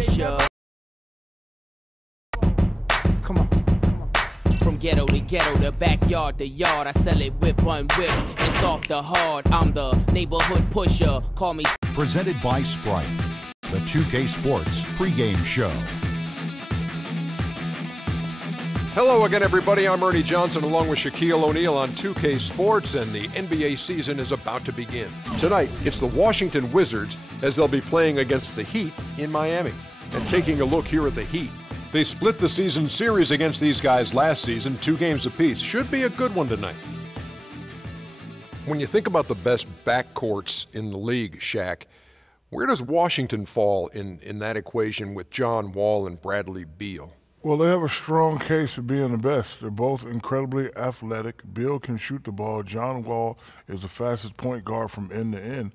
pusher. Come on. From ghetto to ghetto, the backyard to yard, I sell it whip on whip. It's off the hard. I'm the neighborhood pusher. Call me. Presented by Sprite, the 2K Sports pregame show. Hello again, everybody. I'm Ernie Johnson along with Shaquille O'Neal on 2K Sports, and the NBA season is about to begin. Tonight, it's the Washington Wizards as they'll be playing against the Heat in Miami. And taking a look here at the Heat, they split the season series against these guys last season, 2 games apiece. Should be a good one tonight. When you think about the best backcourts in the league, Shaq, where does Washington fall in that equation with John Wall and Bradley Beal? Well, they have a strong case of being the best. They're both incredibly athletic. Beal can shoot the ball. John Wall is the fastest point guard from end to end.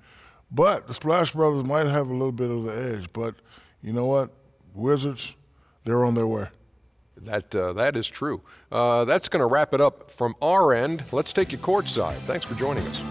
But the Splash Brothers might have a little bit of the edge. But you know what? Wizards, they're on their way. That is true. That's going to wrap it up from our end. Let's take you courtside. Thanks for joining us.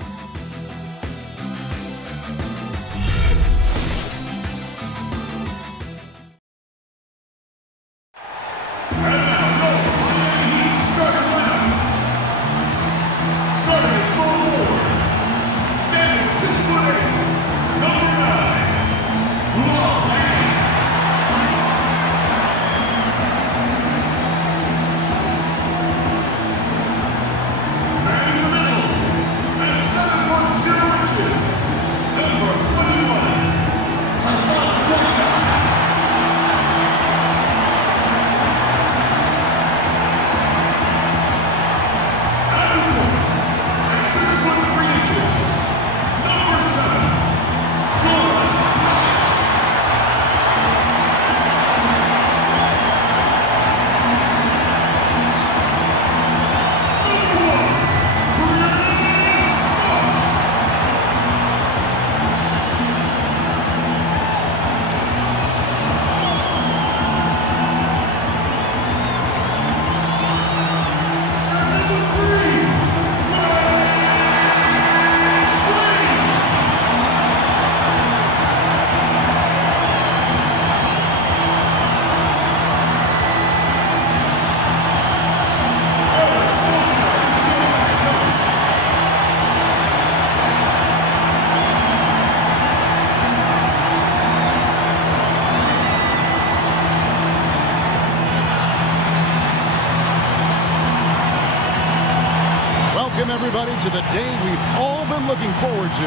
Everybody to the day we've all been looking forward to,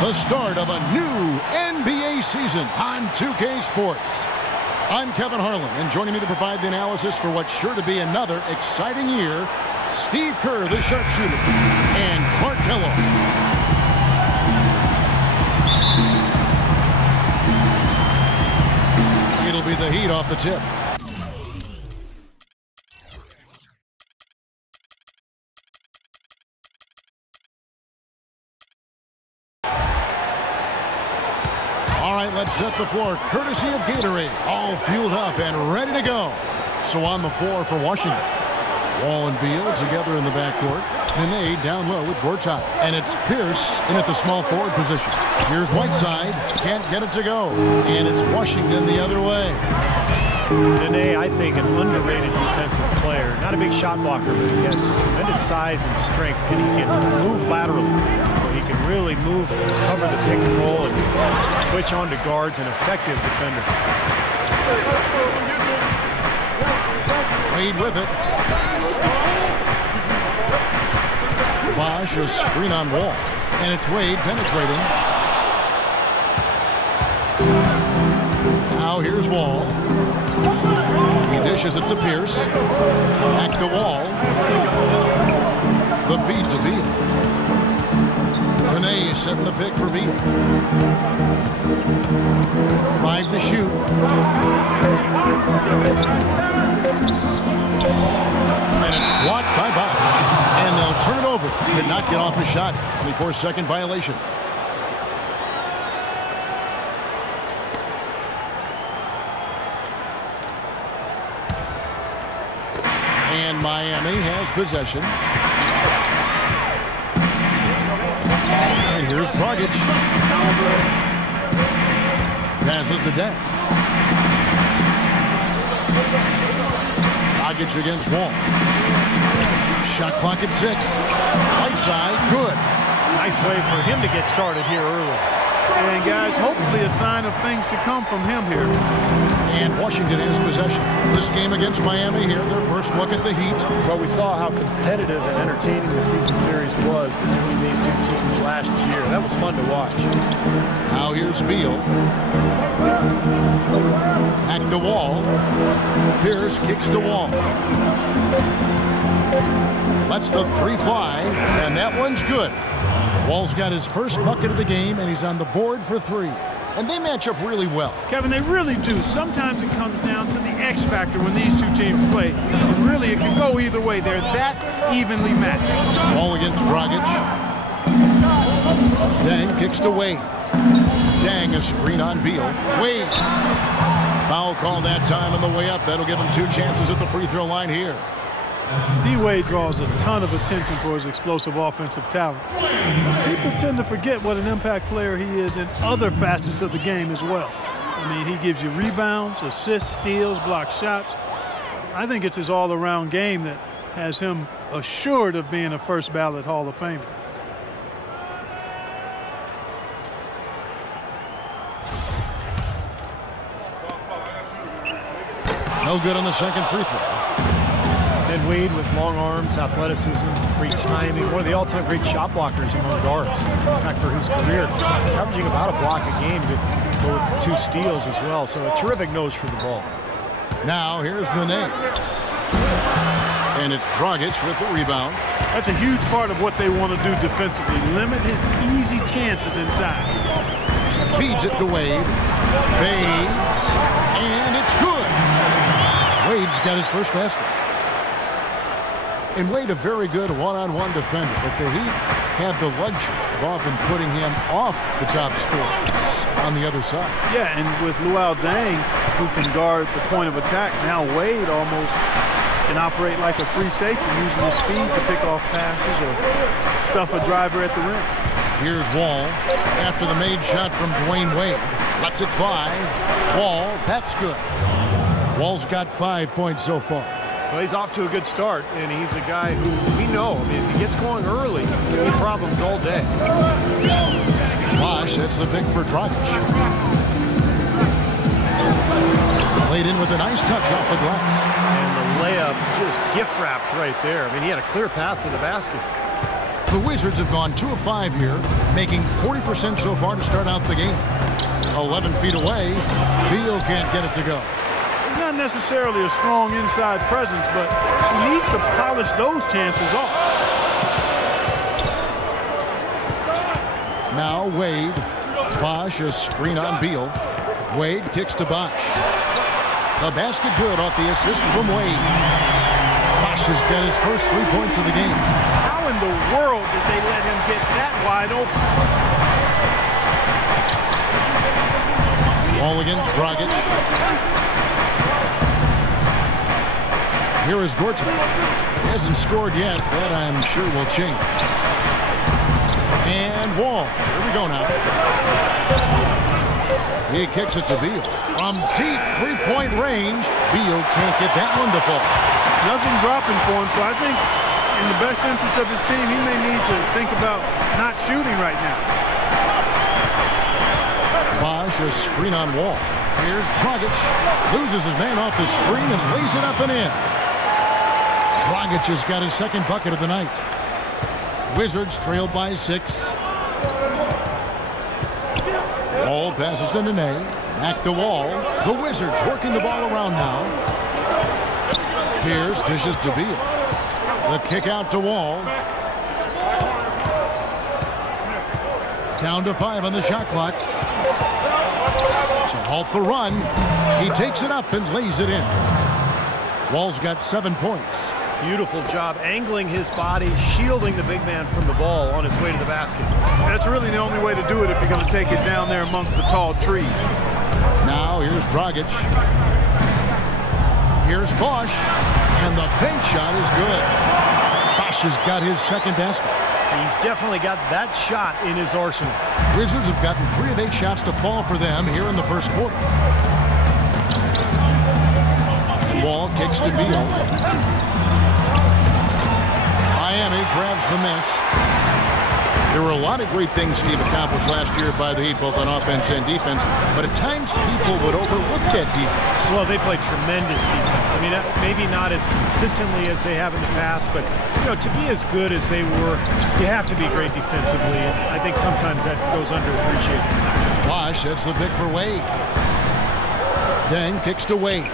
the start of a new NBA season on 2K Sports. I'm Kevin Harlan, and joining me to provide the analysis for what's sure to be another exciting year, Steve Kerr, the sharpshooter, and Clark Kellogg. It'll be the Heat off the tip. Let's set the floor, courtesy of Gatorade, all fueled up and ready to go. So on the floor for Washington, Wall and Beal together in the backcourt. Nene down low with Gortat. And it's Pierce in at the small forward position. Here's Whiteside, can't get it to go. And it's Washington the other way. Nene, I think, an underrated defensive player. Not a big shot blocker, but he has tremendous size and strength, and he can move laterally. So he can really move, cover the pick and roll, and switch on to guards, an effective defender. Wade with it. Bosh, a screen on Wall. And it's Wade penetrating. Now here's Wall. He dishes it to Pierce. Back to Wall. The feed to Beal. Nene setting the pick for Beal. 5 to shoot. And it's blocked by Bosh. And they'll turn it over. Could not get off the shot. 24-second violation. And Miami has possession. And here's Dragic. Passes to Dent. Dragic against Wall. Shot clock at 6. Right side, good. Nice way for him to get started here early. And guys, hopefully a sign of things to come from him here. And Washington has possession. This game against Miami here, their first look at the Heat. Well, we saw how competitive and entertaining the season series was between these two teams last year. That was fun to watch. Now here's Beal. Back to Wall. Pierce kicks to Wall. Lets the 3 fly, and that one's good. Wall's got his first bucket of the game, and he's on the board for 3. And they match up really well. Kevin, they really do. Sometimes it comes down to the X factor when these two teams play. And really, it can go either way. They're that evenly matched. Ball against Dragic. Dang kicks to Wade. Dang, a screen on Beal. Wade. Foul call that time on the way up. That'll give him 2 chances at the free throw line here. D-Wade draws a ton of attention for his explosive offensive talent. People tend to forget what an impact player he is in other facets of the game as well. I mean, he gives you rebounds, assists, steals, block shots. I think it's his all-around game that has him assured of being a first-ballot Hall of Famer. No good on the second free throw. And Wade with long arms, athleticism, great timing, one of the all-time great shot blockers among guards. In fact, for his career, averaging about a block a game with 2 steals as well. So a terrific nose for the ball. Now here's Nene. And it's Dragic with the rebound. That's a huge part of what they want to do defensively. Limit his easy chances inside. Feeds it to Wade. Fades. And it's good. Wade's got his first basket. And Wade, a very good one-on-one defender, but the Heat have the luxury of often putting him off the top scorers on the other side. Yeah, and with Luol Deng, who can guard the point of attack, now Wade almost can operate like a free safety, using his speed to pick off passes or stuff a driver at the rim. Here's Wall after the made shot from Dwayne Wade. Lets it fly. Wall, that's good. Wall's got 5 points so far. Well, he's off to a good start, and he's a guy who we know, I mean, if he gets going early, he'll have problems all day. Bosh, that's the pick for Dragic. Played in with a nice touch off the glass. And the layup just gift-wrapped right there. I mean, he had a clear path to the basket. The Wizards have gone 2 of 5 here, making 40% so far to start out the game. 11 feet away, Beal can't get it to go. He's not necessarily a strong inside presence, but he needs to polish those chances off. Now Wade. Bosh, a screen on Beal. Wade kicks to Bosh. The basket good off the assist from Wade. Bosh has got his first 3 points of the game. How in the world did they let him get that wide open? Ball against Dragic. Here is Gortat. He hasn't scored yet. That I'm sure will change. And Wall. Here we go now. He kicks it to Beal. From deep three-point range, Beal can't get that one to fall. Nothing dropping for him, so I think in the best interest of his team, he may need to think about not shooting right now. Bosh, a screen on Wall. Here's Dragic. Loses his man off the screen and lays it up and in. Dragic has got his second bucket of the night. Wizards trailed by 6. Wall passes to Nene. Back to Wall. The Wizards working the ball around now. Pierce dishes to Beal. The kick out to Wall. Down to 5 on the shot clock. To halt the run, he takes it up and lays it in. Wall's got 7 points. Beautiful job angling his body, shielding the big man from the ball on his way to the basket. That's really the only way to do it if you're going to take it down there amongst the tall trees. Now here's Dragic. Here's Bosh. And the bank shot is good. Bosh has got his second basket. He's definitely got that shot in his arsenal. Wizards have gotten 3 of 8 shots to fall for them here in the first quarter. kicks to Beal. Miami grabs the miss. There were a lot of great things Steve accomplished last year by the Heat, both on offense and defense, but at times people would overlook that defense. Well, they play tremendous defense. I mean, maybe not as consistently as they have in the past, but, you know, to be as good as they were, you have to be great defensively, and I think sometimes that goes underappreciated. Bosh hits the pick for Wade. Then kicks to Wade.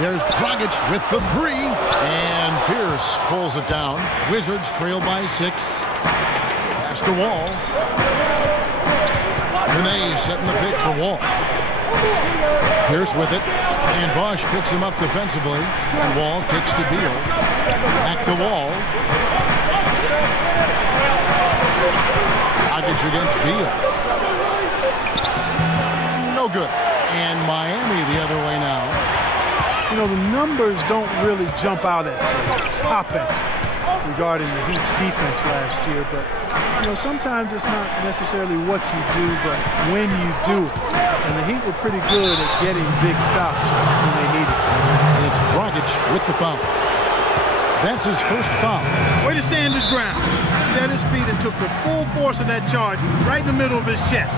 There's Dragic with the three, and Pierce pulls it down. Wizards trail by 6. Pass to Wall. Renee setting the pick for Wall. Pierce with it, and Bosh picks him up defensively. And Wall kicks to Beal. Back to Wall. Dragic against Beal. No good. And Miami the other way now. You know, the numbers don't really jump out at you, pop at you regarding the Heat's defense last year, but, you know, sometimes it's not necessarily what you do, but when you do it. And the Heat were pretty good at getting big stops when they needed to. And it's Dragic with the foul. That's his first foul. Way to stand his ground. Set his feet and took the full force of that charge right in the middle of his chest.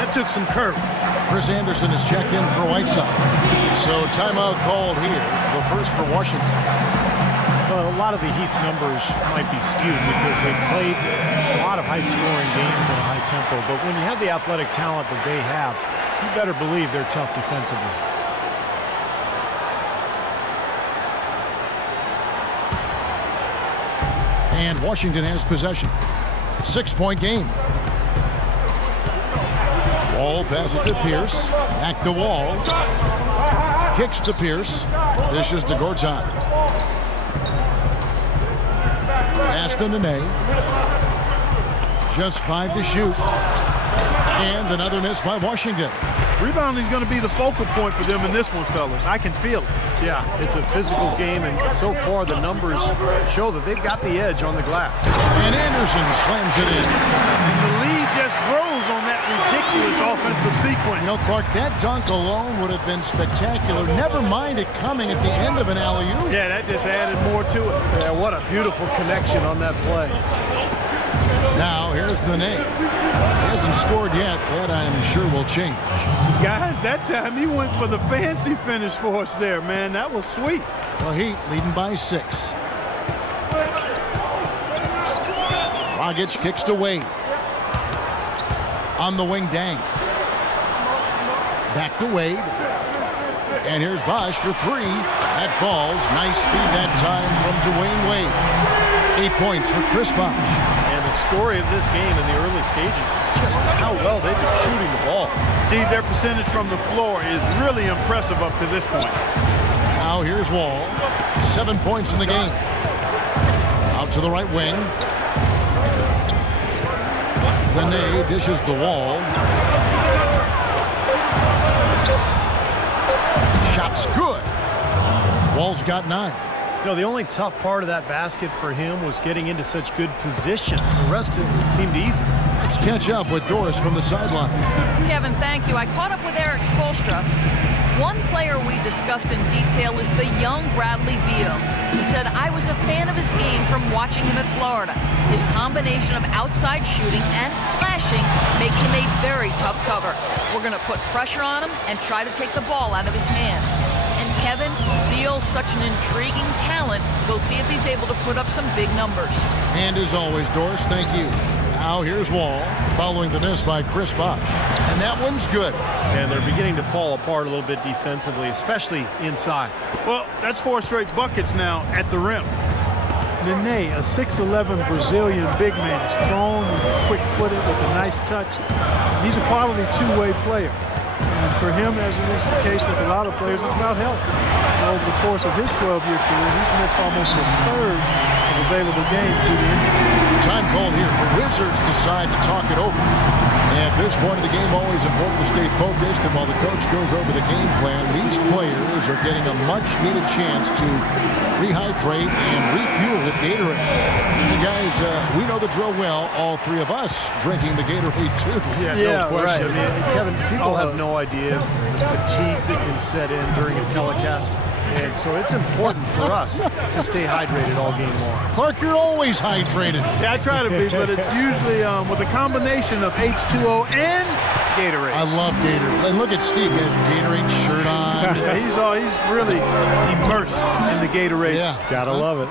That took some courage. Chris Anderson is checked in for Whiteside. So timeout called here, the first for Washington. Well, a lot of the Heat's numbers might be skewed because they played a lot of high-scoring games at a high tempo. But when you have the athletic talent that they have, you better believe they're tough defensively. And Washington has possession. 6-point game. Wall passes to Pierce. Back to Wall. Kicks to Pierce. Dishes to Gortat. Pass to Nene. Just 5 to shoot. And another miss by Washington. Rebounding is going to be the focal point for them in this one, fellas. I can feel it. Yeah, it's a physical game, and so far the numbers show that they've got the edge on the glass. And Anderson slams it in. And the lead just grows on that ridiculous offensive sequence. You know, Clark, that dunk alone would have been spectacular. Never mind it coming at the end of an alley-oop. Yeah, that just added more to it. Yeah, what a beautiful connection on that play. Now, here's the name. He hasn't scored yet. That, I'm sure, will change. Guys, that time he went for the fancy finish for us there, man. That was sweet. The Heat leading by 6. Dragic kicks to Wade. On the wing, Dang. Back to Wade. And here's Bosh for 3. That falls. Nice feed that time from Dwayne Wade. 8 points for Chris Bosh. And the story of this game in the early stages is just how well they've been shooting the ball. Steve, their percentage from the floor is really impressive up to this point. Now here's Wall. 7 points in the game. Out to the right wing. Nene dishes the Wall. Shot's good. Wall's got 9. You know, the only tough part of that basket for him was getting into such good position. The rest of it seemed easy. Let's catch up with Doris from the sideline. Kevin, thank you. I caught up with Eric Spoelstra. One player we discussed in detail is the young Bradley Beal. He said, I was a fan of his game from watching him at Florida. His combination of outside shooting and slashing make him a very tough cover. We're going to put pressure on him and try to take the ball out of his hands. And Kevin, Beal's such an intriguing talent. We'll see if he's able to put up some big numbers. And as always, Doris, thank you. Now here's Wall, following the miss by Chris Bosh. And that one's good. And they're beginning to fall apart a little bit defensively, especially inside. Well, that's 4 straight buckets now at the rim. Nene, a 6'11" Brazilian big man, strong and quick-footed with a nice touch. He's a quality two-way player. And for him, as it is the case with a lot of players, it's about health. Over the course of his 12-year career, he's missed almost a third of available games due to injury. Time called here. The Wizards decide to talk it over. And at this point of the game, always important to stay focused. And while the coach goes over the game plan, these players are getting a much-needed chance to rehydrate and refuel with Gatorade. And guys, we know the drill well. All 3 of us drinking the Gatorade too. Yeah, no question. Right. I mean, Kevin, people have no idea the fatigue that can set in during a telecast. And so it's important for us to stay hydrated all game long. Clark, you're always hydrated. Yeah, I try to be, but it's usually with a combination of H2O and Gatorade. I love Gatorade. And look at Steve, he has a Gatorade shirt on. Yeah, he's really immersed in the Gatorade. Yeah. Gotta love it.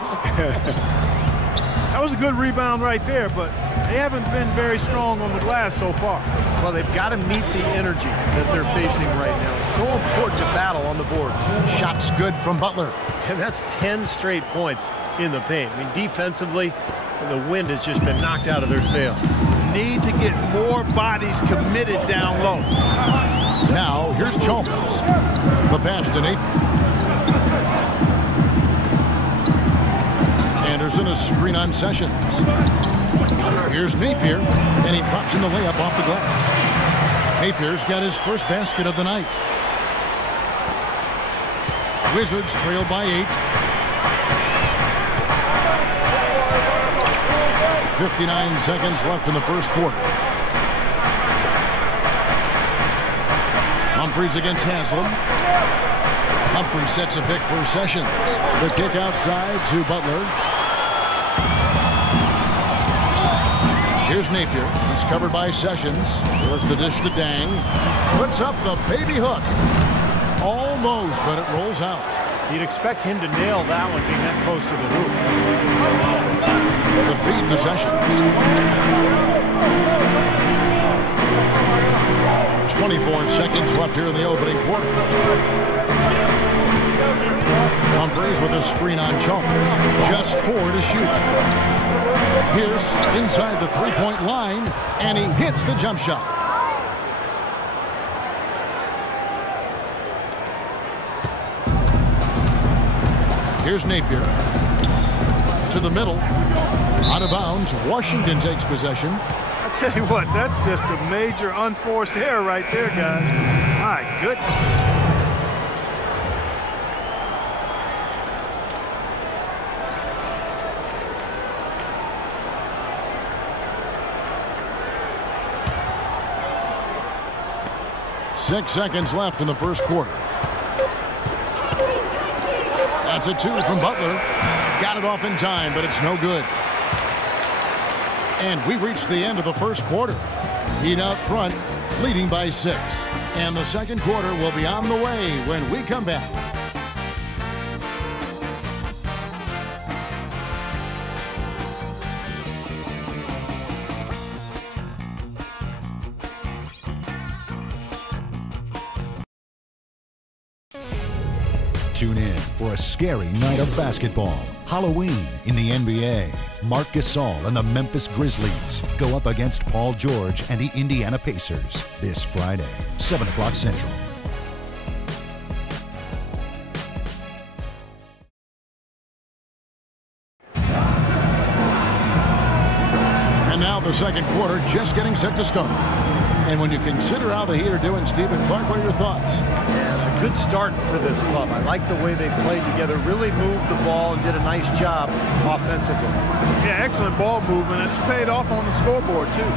That was a good rebound right there, but they haven't been very strong on the glass so far. Well, they've got to meet the energy that they're facing right now. It's so important to battle on the boards. Shots good from Butler. And that's 10 straight points in the paint. I mean, defensively, the wind has just been knocked out of their sails. Need to get more bodies committed down low. Now, here's Chalmers. The pass to Napier. Anderson, a screen on Sessions. Here's Napier, and he drops in the layup off the glass. Napier's got his first basket of the night. Wizards trail by 8. 59 seconds left in the first quarter. Humphries against Haslam. Humphries sets a pick for Sessions. The kick outside to Butler. Here's Napier. He's covered by Sessions. There's the dish to Dang. Puts up the baby hook. Almost, but it rolls out. You'd expect him to nail that one being that close to the hoop. The feed to Sessions. 24 seconds left here in the opening quarter. Humphries with a screen on Chalmers. Just 4 to shoot. Pierce inside the three-point line, and he hits the jump shot. Here's Napier. To the middle. Out of bounds. Washington takes possession. I tell you what, that's just a major unforced error right there, guys. My goodness. Six seconds left in the first quarter. That's a 2 from Butler. Got it off in time, but it's no good. And we reached the end of the first quarter. Heat out front, leading by 6. And the second quarter will be on the way when we come back. Tune in for a scary night of basketball. Halloween in the NBA. Marc Gasol and the Memphis Grizzlies go up against Paul George and the Indiana Pacers this Friday, 7 o'clock Central. And now the second quarter just getting set to start. And when you consider how the Heat are doing, Stephen Clark, what are your thoughts? Yeah, a good start for this club. I like the way they played together, really moved the ball and did a nice job offensively. Yeah, excellent ball movement, and it's paid off on the scoreboard, too.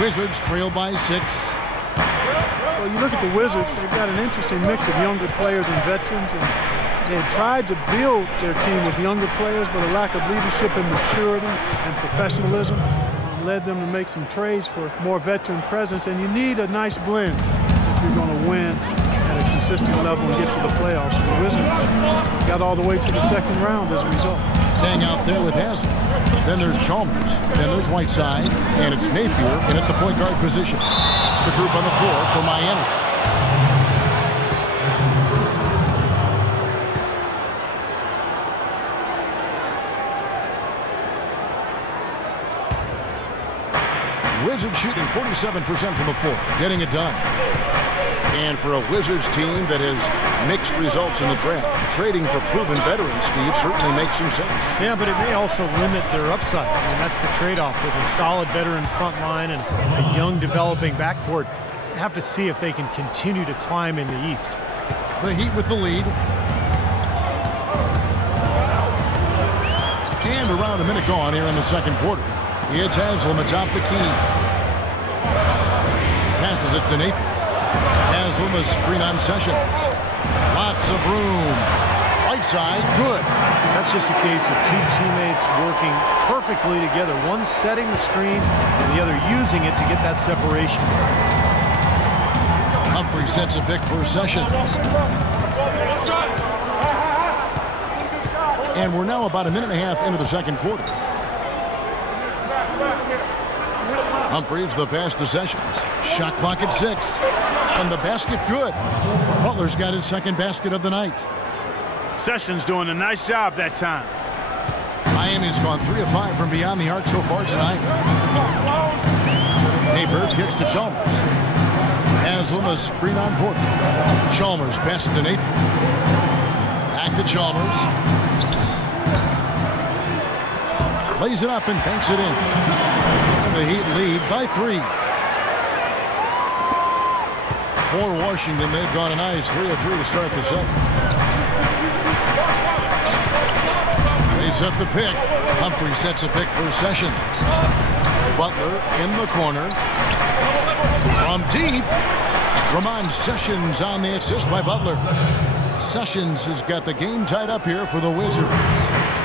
Wizards trail by 6. Well, you look at the Wizards, they've got an interesting mix of younger players and veterans, and they tried to build their team with younger players, but a lack of leadership and maturity and professionalism led them to make some trades for more veteran presence, and you need a nice blend if you're going to win at a consistent level and get to the playoffs. And the Wizards got all the way to the second round as a result. Hang out there with Haslem. Then there's Chalmers. Then there's Whiteside. And it's Napier in at the point guard position. It's the group on the floor for Miami. Wizards shooting 47% from the floor, getting it done. And for a Wizards team that has mixed results in the draft, trading for proven veterans, Steve, certainly makes some sense. Yeah, but it may also limit their upside. I mean, that's the trade-off with a solid veteran front line and a young developing backcourt. You have to see if they can continue to climb in the East. The Heat with the lead. And around a minute gone here in the second quarter. It's Haslem atop the key. Passes it to Napier. Haslem a screen on Sessions. Lots of room. Whiteside, good. That's just a case of two teammates working perfectly together. One setting the screen and the other using it to get that separation. Humphrey sets a pick for Sessions. And we're now about a minute and a half into the second quarter. Humphreys the pass to Sessions. Shot clock at 6. And the basket good. Butler's got his second basket of the night. Sessions doing a nice job that time. Miami's gone 3 of 5 from beyond the arc so far tonight. Napier kicks to Chalmers. Haslem a screen on Porter. Chalmers passes to Napier. Back to Chalmers. Lays it up and banks it in. The Heat lead by 3. For Washington, they've gone a nice 3 of 3 to start the second. They set the pick. Humphrey sets a pick for Sessions. Butler in the corner. From deep. Ramon Sessions on the assist by Butler. Sessions has got the game tied up here for the Wizards.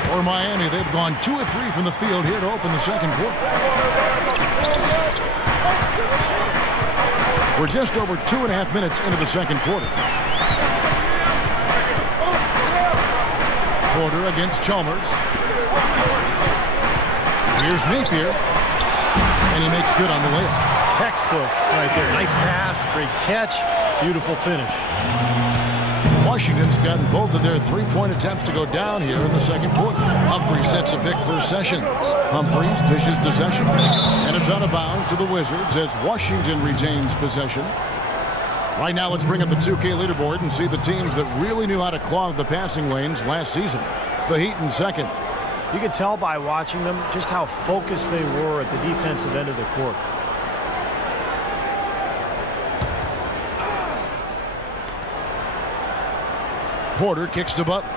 For Miami, they've gone 2 of 3 from the field here to open the second quarter. We're just over 2.5 minutes into the second quarter. Porter against Chalmers. Here's Napier. And he makes good on the layup. Textbook right there. Nice pass, great catch, beautiful finish. Washington's gotten both of their three-point attempts to go down here in the second quarter. Humphrey sets a pick for Sessions. Humphreys dishes to Sessions. And it's out of bounds to the Wizards as Washington retains possession. Right now, let's bring up the 2K leaderboard and see the teams that really knew how to clog the passing lanes last season. The Heat in second. You could tell by watching them just how focused they were at the defensive end of the court. Porter kicks to Butler.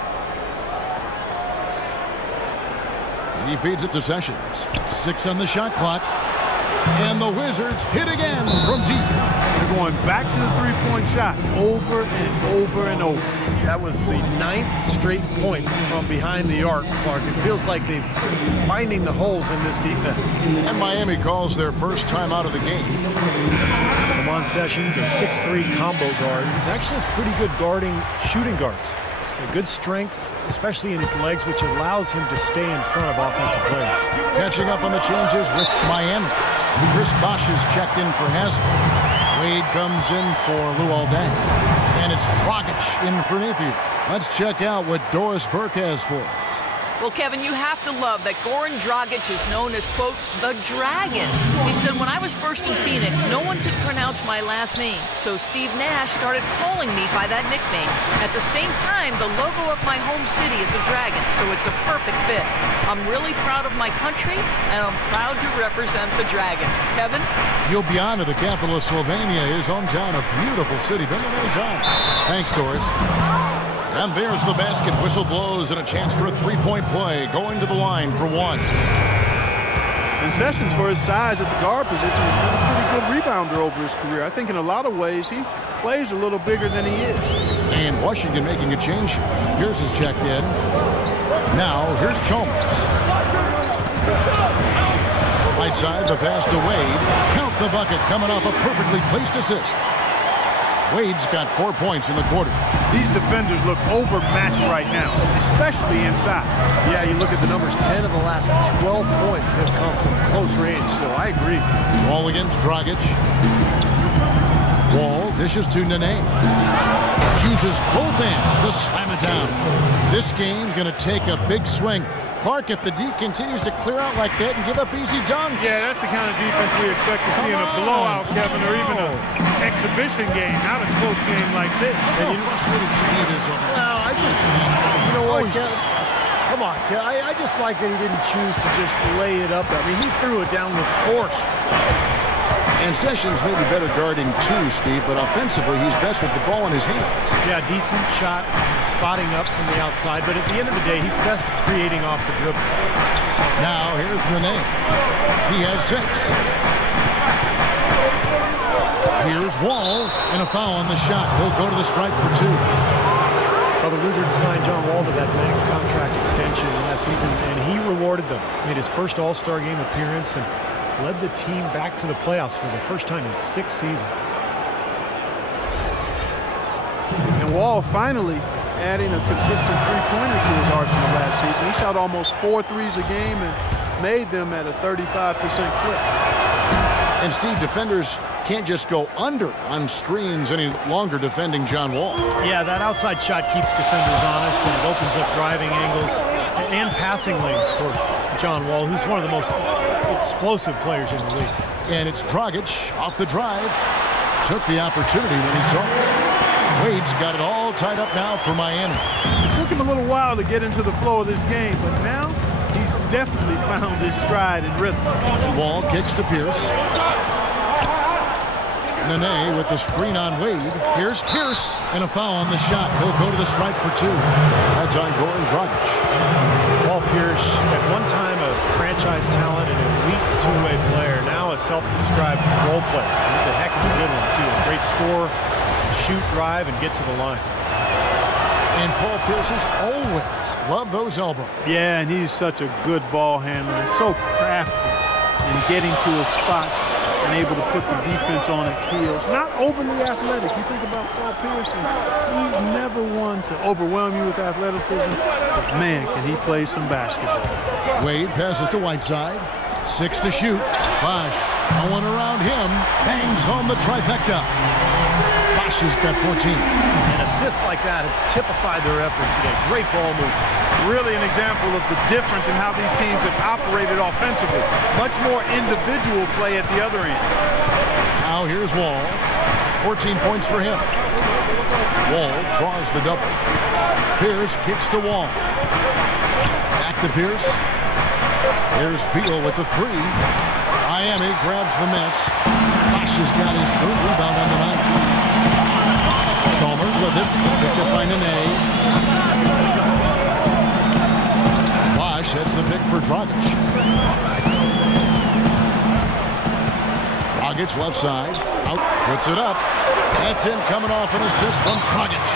He feeds it to Sessions. 6 on the shot clock. And the Wizards hit again from deep. They're going back to the three-point shot over and over and over. That was the 9th straight point from behind the arc, Clark. It feels like they're finding the holes in this defense. And Miami calls their first time out of the game. Ramon Sessions, a 6'3" combo guard. He's actually pretty good guarding shooting guards. A good strength, especially in his legs, which allows him to stay in front of offensive players. Catching up on the changes with Miami. Chris Bosh is checked in for Haslem. Wade comes in for Luol-Deng. And it's Dragic in for Napier. Let's check out what Doris Burke has for us. Well, Kevin, you have to love that Goran Dragic is known as, quote, the Dragon. He said, when I was first in Phoenix, no one could pronounce my last name. So Steve Nash started calling me by that nickname. At the same time, the logo of my home city is a dragon, so it's a perfect fit. I'm really proud of my country, and I'm proud to represent the Dragon. Kevin? Ljubljana, the capital of Slovenia, his hometown, a beautiful city. Been there many times. Thanks, Doris. And there's the basket. Whistle blows and a chance for a three-point play. Going to the line for 1. And Sessions, for his size at the guard position, has been a pretty good rebounder over his career. I think in a lot of ways he plays a little bigger than he is. And Washington making a change here. Pierce is checked in. Now here's Chalmers. Right side, the pass to Wade. Count the bucket coming off a perfectly placed assist. Wade's got 4 points in the quarter. These defenders look overmatched right now, especially inside. Yeah, you look at the numbers, 10 of the last 12 points have come from close range, so I agree. Wall against Dragic. Wall dishes to Nene. Uses both hands to slam it down. This game's going to take a big swing. Clark, if the D continues to clear out like that and give up easy dunks. Yeah, that's the kind of defense we expect to see in a blowout, Kevin, or even an exhibition game, not a close game like this. How frustrated Steve is over this. Well, I just, you know what, come on, I just like that he didn't choose to just lay it up. I mean, he threw it down with force. And Sessions may be better guarding too, Steve, but offensively, he's best with the ball in his hands. Yeah, decent shot, spotting up from the outside, but at the end of the day, he's best creating off the dribble. Now, here's Nene. He has 6. Here's Wall, and a foul on the shot. He'll go to the stripe for 2. Well, the Wizards signed John Wall to that max contract extension last season, and he rewarded them. Made his first All-Star game appearance and led the team back to the playoffs for the first time in 6 seasons. And Wall finally adding a consistent three-pointer to his arsenal last season. He shot almost 4 threes a game and made them at a 35% clip. And Steve, defenders can't just go under on screens any longer defending John Wall. Yeah, that outside shot keeps defenders honest, and it opens up driving angles and passing lanes for John Wall, who's one of the most explosive players in the league. And it's Dragic off the drive. Took the opportunity when he saw it. Wade's got it all tied up now for Miami. It took him a little while to get into the flow of this game, but now he's definitely found his stride and rhythm. Wall kicks to Pierce. Nene with the screen on Wade. Here's Pierce, and a foul on the shot. He'll go to the stripe for 2. That's on Goran Dragic. Paul Pierce, at one time a franchise talent and elite two-way player, now a self-described role player. He's a heck of a good one, too. A great scorer, shoot, drive, and get to the line. And Paul Pierce has always loved those elbows. Yeah, and he's such a good ball handler. So crafty in getting to his spots and able to put the defense on its heels. Not overly athletic. You think about Paul Pierce, and he's never one to overwhelm you with athleticism. But man, can he play some basketball. Wade passes to Whiteside. 6 to shoot. Bosh, no one around him, bangs home the trifecta. Bosh has got 14. And assists like that have typified their effort today. Great ball movement. Really an example of the difference in how these teams have operated offensively. Much more individual play at the other end. Now here's Wall. 14 points for him. Wall draws the double. Pierce kicks to Wall. Back to Pierce. Here's Beal with the 3. Miami grabs the miss. Bosh has got his 3rd rebound on the night. Chalmers with it. Picked up by Nene. Bosh heads the pick for Dragic. Dragic left side. Out. Puts it up. That's in, coming off an assist from Dragic.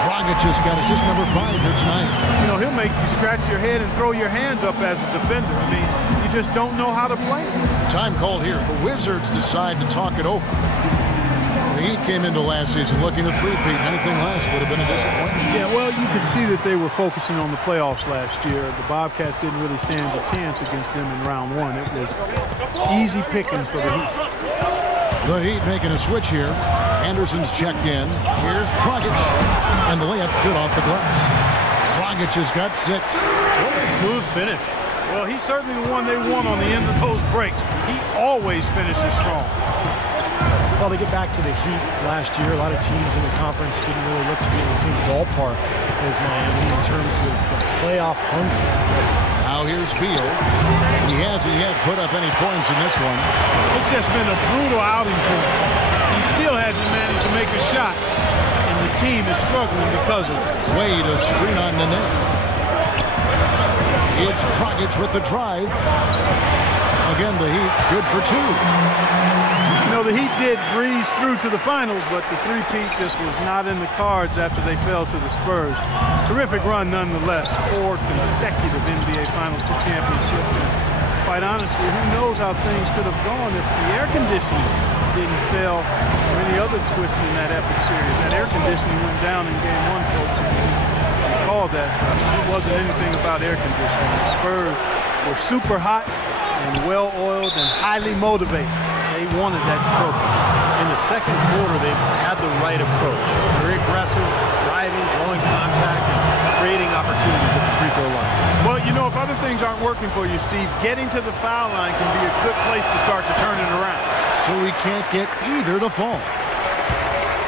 Dragic has got assist number 5 here tonight. You know, he'll make you scratch your head and throw your hands up as a defender. I mean, you just don't know how to play. Time called here. The Wizards decide to talk it over. The Heat came into last season looking to three-peat. Anything less would have been a disappointment. Yeah, well, you could see that they were focusing on the playoffs last year. The Bobcats didn't really stand a chance against them in round 1. It was easy picking for the Heat. The Heat making a switch here. Anderson's checked in. Here's Dragic. And the layup's good off the glass. Dragic has got 6. What a smooth finish. Well, he's certainly the one they want on the end of those breaks. He always finishes strong. Well, they get back to the Heat last year. A lot of teams in the conference didn't really look to be in the same ballpark as Miami in terms of playoff hunger. Now here's Beal. He hasn't yet put up any points in this one. It's just been a brutal outing for him. He still hasn't managed to make a shot, and the team is struggling because of it. Wade a screen on Nene. It's Dragic with the drive. Again, the Heat good for 2. You know, the Heat did breeze through to the finals, but the three-peat just was not in the cards after they fell to the Spurs. Terrific run nonetheless. 4 consecutive NBA Finals, 2 championships. quite honestly, who knows how things could have gone if the air conditioning didn't fail or any other twist in that epic series. That air conditioning went down in Game 1, folks. If you recall that, it wasn't anything about air conditioning. The Spurs were super hot and well-oiled and highly motivated. They wanted that trophy. In the second quarter, they've had the right approach. Very aggressive, driving, drawing contact, and creating opportunities at the free throw line. Well, you know, if other things aren't working for you, Steve, getting to the foul line can be a good place to start to turn it around. So he can't get either to fall.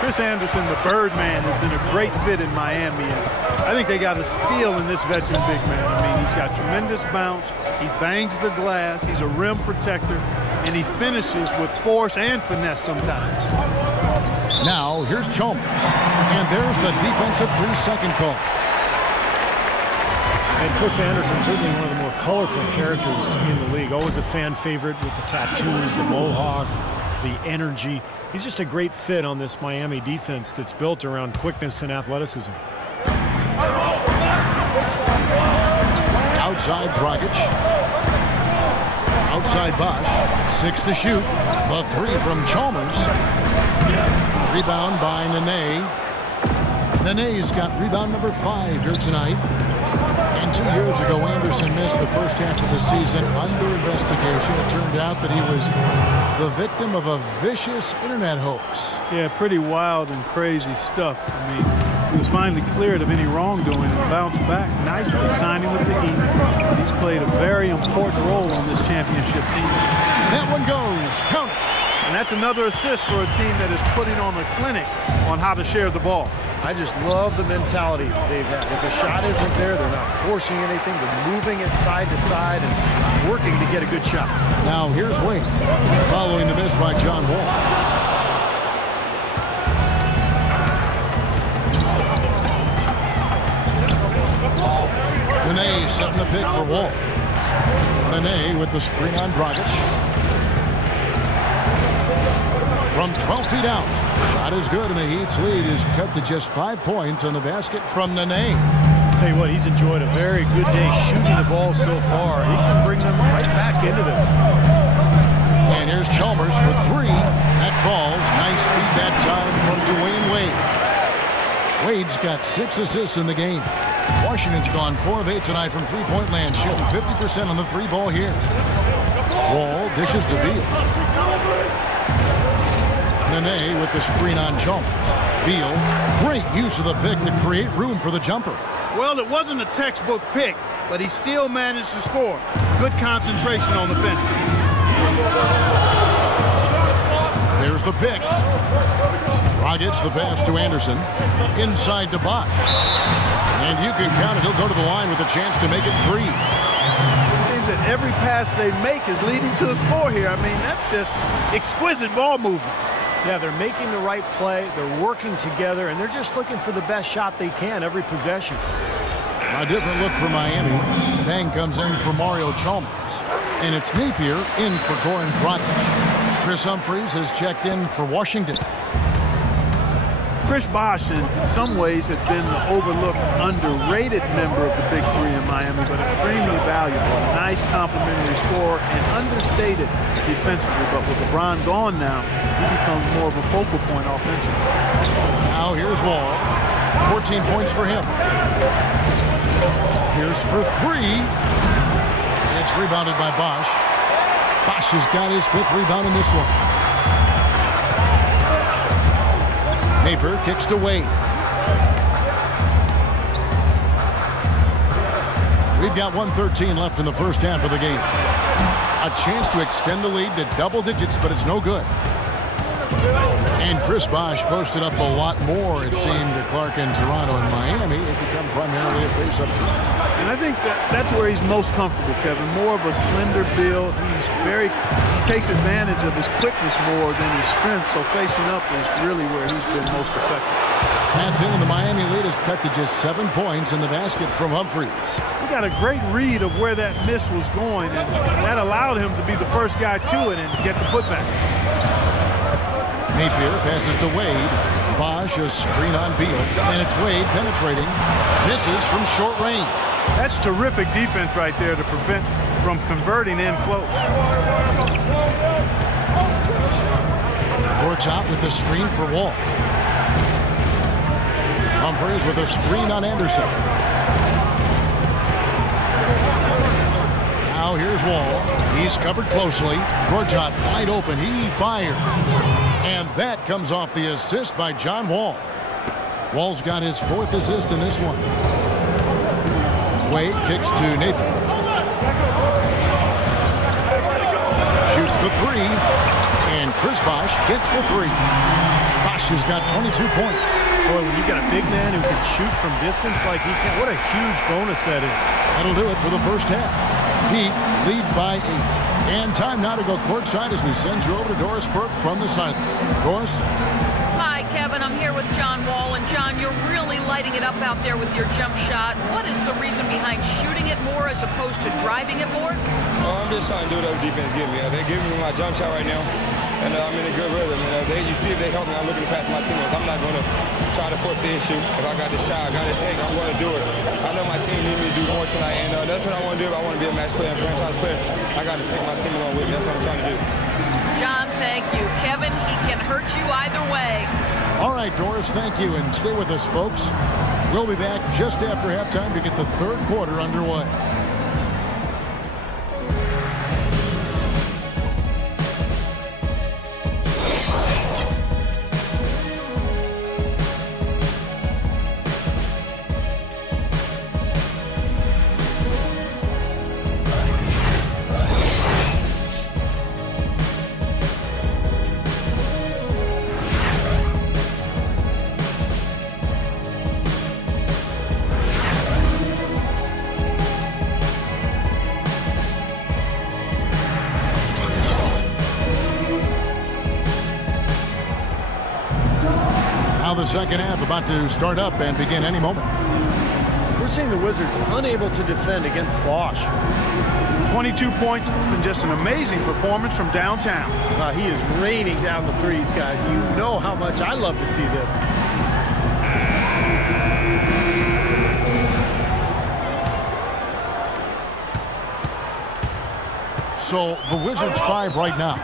Chris Anderson, the Birdman, has been a great fit in Miami, and I think they got a steal in this veteran big man. I mean, he's got tremendous bounce, he bangs the glass, he's a rim protector, and he finishes with force and finesse sometimes. Now, here's Chalmers, and there's the defensive 3-second call. And Chris Anderson, certainly one of the more colorful characters in the league. Always a fan favorite with the tattoos, the mohawk, the energy. He's just a great fit on this Miami defense that's built around quickness and athleticism. Outside Dragic. Outside Bosh. 6 to shoot. The 3 from Chalmers. Rebound by Nene. Nene's got rebound number 5 here tonight. And 2 years ago, Anderson missed the first half of the season under investigation. It turned out that he was the victim of a vicious internet hoax. Yeah, pretty wild and crazy stuff. I mean, he was finally cleared of any wrongdoing and bounced back nicely, signing with the Heat. He's played a very important role on this championship team. That one goes. Count it. And that's another assist for a team that is putting on a clinic on how to share the ball. I just love the mentality they've had. If a shot isn't there, they're not forcing anything. They're moving it side to side and working to get a good shot. Now here's Wade, following the miss by John Wall. Nene setting the pick for Wall. Nene with the screen on Dragic. From 12 feet out. Shot is good, and the Heat's lead is cut to just 5 points on the basket from Nene. I'll tell you what, he's enjoyed a very good day shooting the ball so far. He can bring them right back into this. And here's Chalmers for 3. That falls. Nice feed that time from Dwayne Wade. Wade's got 6 assists in the game. Washington's gone 4 of 8 tonight from three-point land, shooting 50% on the 3-ball here. Wall dishes to Beal. Nene with the screen on Chalmers. Beal, great use of the pick to create room for the jumper. Well, it wasn't a textbook pick, but he still managed to score. Good concentration on the finish. There's the pick. Dragic the pass to Anderson. Inside to Bosh. And you can count it. He'll go to the line with a chance to make it 3. It seems that every pass they make is leading to a score here. I mean, that's just exquisite ball movement. Yeah, they're making the right play, they're working together, and they're just looking for the best shot they can every possession. A different look for Miami. Bang comes in for Mario Chalmers. And it's Napier in for Goran Dragic. Chris Humphries has checked in for Washington. Chris Bosh, in some ways, had been the overlooked, underrated member of the Big Three in Miami, but extremely valuable. A nice complimentary scorer and understated defensively. But with LeBron gone now, he becomes more of a focal point offensively. Now here's Wall. 14 points for him. Here's for 3. It's rebounded by Bosh. Bosh has got his 5th rebound in this one. Napier kicks to Wade. We've got 1:13 left in the first half of the game. A chance to extend the lead to double digits, but it's no good. And Chris Bosh posted up a lot more, it seemed, to Clark in Toronto and Miami. It become primarily a face-up threat. And I think that's where he's most comfortable, Kevin. More of a slender build. He takes advantage of his quickness more than his strength, so facing up is really where he's been most effective. That's in, and the Miami lead is cut to just 7 points in the basket from Humphries. He got a great read of where that miss was going, and that allowed him to be the first guy to it and get the putback. Napier passes to Wade. Bosh a screen on Beal, and it's Wade penetrating. Misses from short range. That's terrific defense right there to prevent from converting in close. Gortat with the screen for Wall. Humphreys with a screen on Anderson. Now here's Wall. He's covered closely. Gortat wide open. He fires. And that comes off the assist by John Wall. Wall's got his 4th assist in this one. Wade kicks to Nathan. Shoots the 3. And Chris Bosh gets the 3. Bosh has got 22 points. Boy, when you got a big man who can shoot from distance like he can, what a huge bonus that is. That'll do it for the first half. Heat lead by 8. And time now to go courtside as we send you over to Doris Burke from the sideline. Doris? Hi, Kevin. I'm here with John Wall. And, John, you're really lighting it up out there with your jump shot. What is the reason behind shooting it more as opposed to driving it more? I'm just trying to do what the defense give me. They're giving me my jump shot right now, and I'm in a good rhythm. You see if they help me, I'm looking to pass my teammates. I'm not going to try to force the issue. If I got the shot, I got to take, I'm going to do it. I know my team need me to do more tonight, and that's what I want to do. If I want to be a match player and franchise player, I got to take my team along with me. That's what I'm trying to do. John, thank you. Kevin, he can hurt you either way. All right, Doris, thank you, and stay with us, folks. We'll be back just after halftime to get the 3rd quarter underway. The second half about to start up and begin any moment. We're seeing the Wizards unable to defend against Bosh. 22 points and just an amazing performance from downtown. He is raining down the threes, guys. You know how much I love to see this. So the Wizards 5 right now.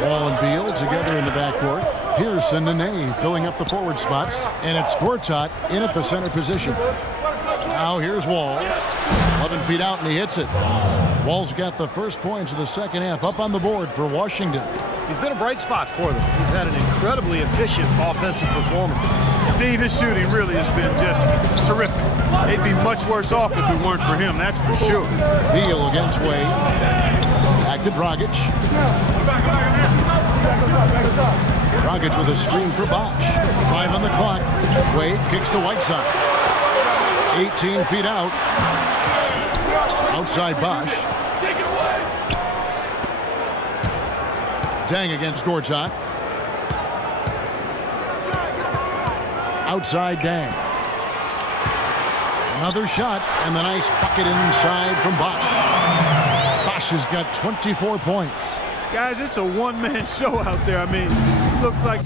Wall and Beal together in the backcourt. Pearson and Nene filling up the forward spots. And it's Gortat in at the center position. Now here's Wall. 11 feet out and he hits it. Wall's got the first points of the second half up on the board for Washington. He's been a bright spot for them. He's had an incredibly efficient offensive performance. Steve, his shooting really has been just terrific. They'd be much worse off if it weren't for him, that's for sure. Beal against Wade. Back to Dragic. Dragic with a screen for Bosh. 5 on the clock. Wade kicks to Whiteside. 18 feet out. Outside Bosh. Dang against Gortat. Outside Dang. Another shot and the nice bucket inside from Bosh. Bosh has got 24 points. Guys, it's a one-man show out there. I mean, it looks like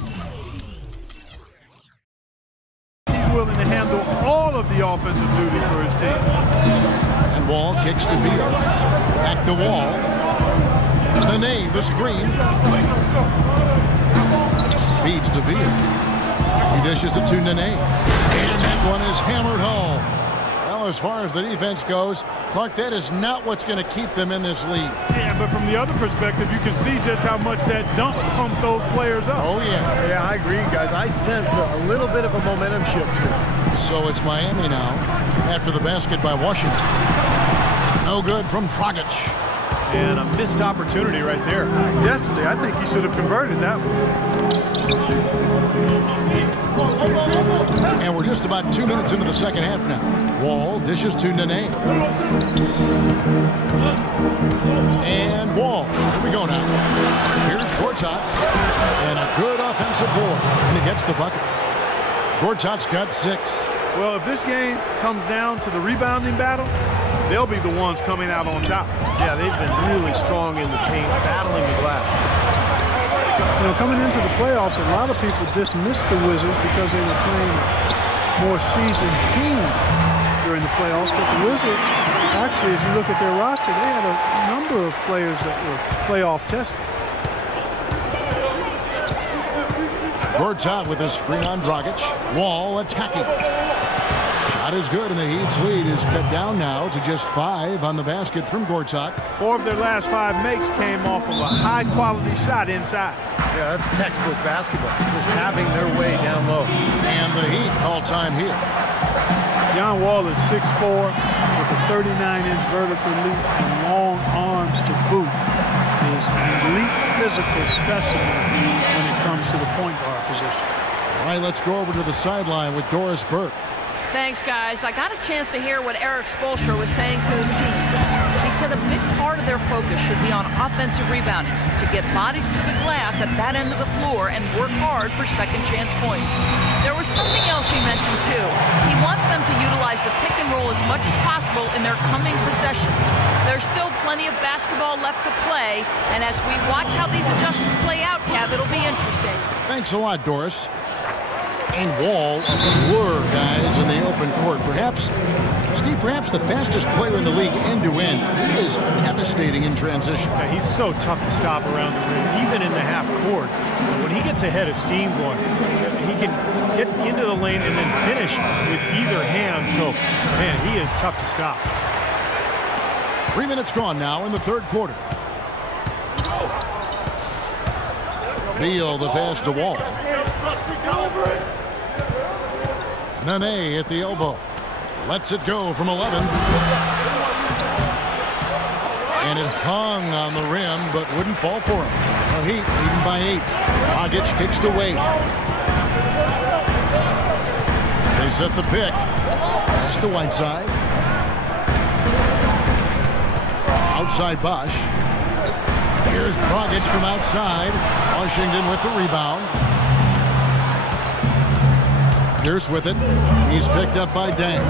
he's willing to handle all of the offensive duties for his team. And Wall kicks to Beal. Back to Wall. Nene, the screen. Feeds to Beal. He dishes it to Nene. And that one is hammered home. Well, as far as the defense goes, Clark, that is not what's going to keep them in this league. Yeah, but from the other perspective, you can see just how much that dunk pumped those players up. Oh, yeah. Yeah, I agree, guys. I sense a little bit of a momentum shift here. So it's Miami now after the basket by Washington. No good from Dragic. And a missed opportunity right there. Definitely. I think he should have converted that one. And we're just about 2 minutes into the second half now. Wall dishes to Nene. And Wall. Here we go now. Here's Gortat. And a good offensive board. And he gets the bucket. Gortat's got 6. Well, if this game comes down to the rebounding battle, they'll be the ones coming out on top. Yeah, they've been really strong in the paint, battling the glass. You know, coming into the playoffs, a lot of people dismissed the Wizards because they were playing a more seasoned team during the playoffs, but the Wizards Actually, as you look at their roster, they had a number of players that were playoff tested. Gortat with a screen on Dragic. Wall attacking. Shot is good, and the Heat's lead is cut down now to just 5 on the basket from Gortat. 4 of their last 5 makes came off of a high-quality shot inside. Yeah, that's textbook basketball. Just having their way down low. And the Heat call time here. John Wall is 6'4", with a 39-inch vertical leap and long arms to boot. Is an elite physical specimen when it comes to the point guard position. All right, let's go over to the sideline with Doris Burke. Thanks, guys. I got a chance to hear what Eric Spoelstra was saying to his team. He said a big part of their focus should be on offensive rebounding, to get bodies to the glass at that end of the floor and work hard for second chance points. There was something else he mentioned, too. He wants them to utilize the pick and roll as much as possible in their coming possessions. There's still plenty of basketball left to play, and as we watch how these adjustments play out, Kev, it'll be interesting. Thanks a lot, Doris. And Wall, a lure, guys, in the open court. Perhaps, Steve, perhaps the fastest player in the league end-to-end. He is devastating in transition. Yeah, he's so tough to stop around the rim, even in the half court. When he gets ahead of steam going, he can get into the lane and then finish with either hand. So, man, he is tough to stop. 3 minutes gone now in the third quarter. Beal, the pass to Wall. Nene at the elbow. Lets it go from 11. And it hung on the rim, but wouldn't fall for him. The Heat leading by 8. Dragic kicks to Wade. They set the pick. Pass to Whiteside. Outside Bosh. Here's Dragic from outside. Washington with the rebound. Pierce with it. He's picked up by Dang.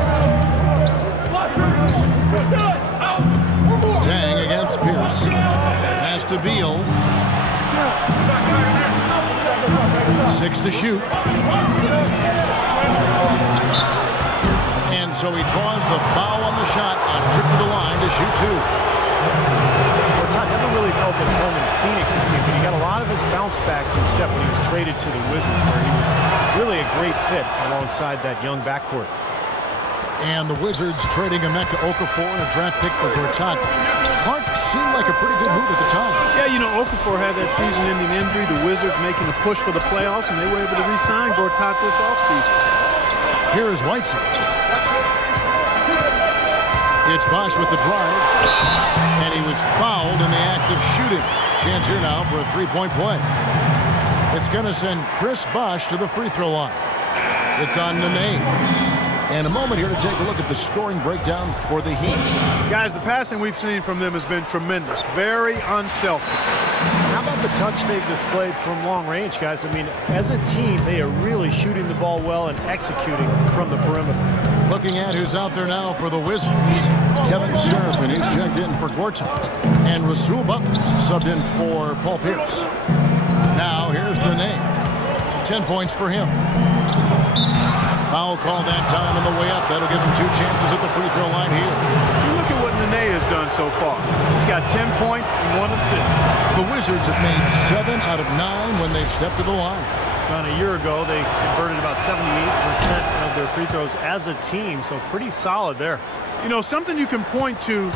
Dang against Pierce. Pass to Beal. 6 to shoot. And so he draws the foul on the shot. A trip to the line to shoot 2. Todd never really felt at home in Phoenix, it seemed, but he got a lot of his bounce back to the step when he was traded to the Wizards, where he was really a great fit alongside that young backcourt. And the Wizards trading Emeka Okafor and a draft pick for Gortat. Clark seemed like a pretty good move at the time. Yeah, you know, Okafor had that season-ending injury. The Wizards making a push for the playoffs, and they were able to re-sign Gortat this offseason. Here is Whiteside. It's Bosh with the drive, and he was fouled in the act of shooting. Chance here now for a three-point play. It's going to send Chris Bosh to the free throw line. It's on Nene. And a moment here to take a look at the scoring breakdown for the Heat. Guys, the passing we've seen from them has been tremendous. Very unselfish. How about the touch they've displayed from long range, guys? I mean, as a team, they are really shooting the ball well and executing from the perimeter. Looking at who's out there now for the Wizards. Kevin Sheriff, and he's checked in for Gortat. And Rasul Butler's subbed in for Paul Pierce. Now here's Nene. 10 points for him. Foul call that time on the way up. That'll give him 2 chances at the free throw line here. You look at what Nene has done so far. He's got 10 points and 1 assist. The Wizards have made 7 out of 9 when they've stepped to the line. About a year ago, they converted about 78% of their free throws as a team, so pretty solid there. You know, something you can point to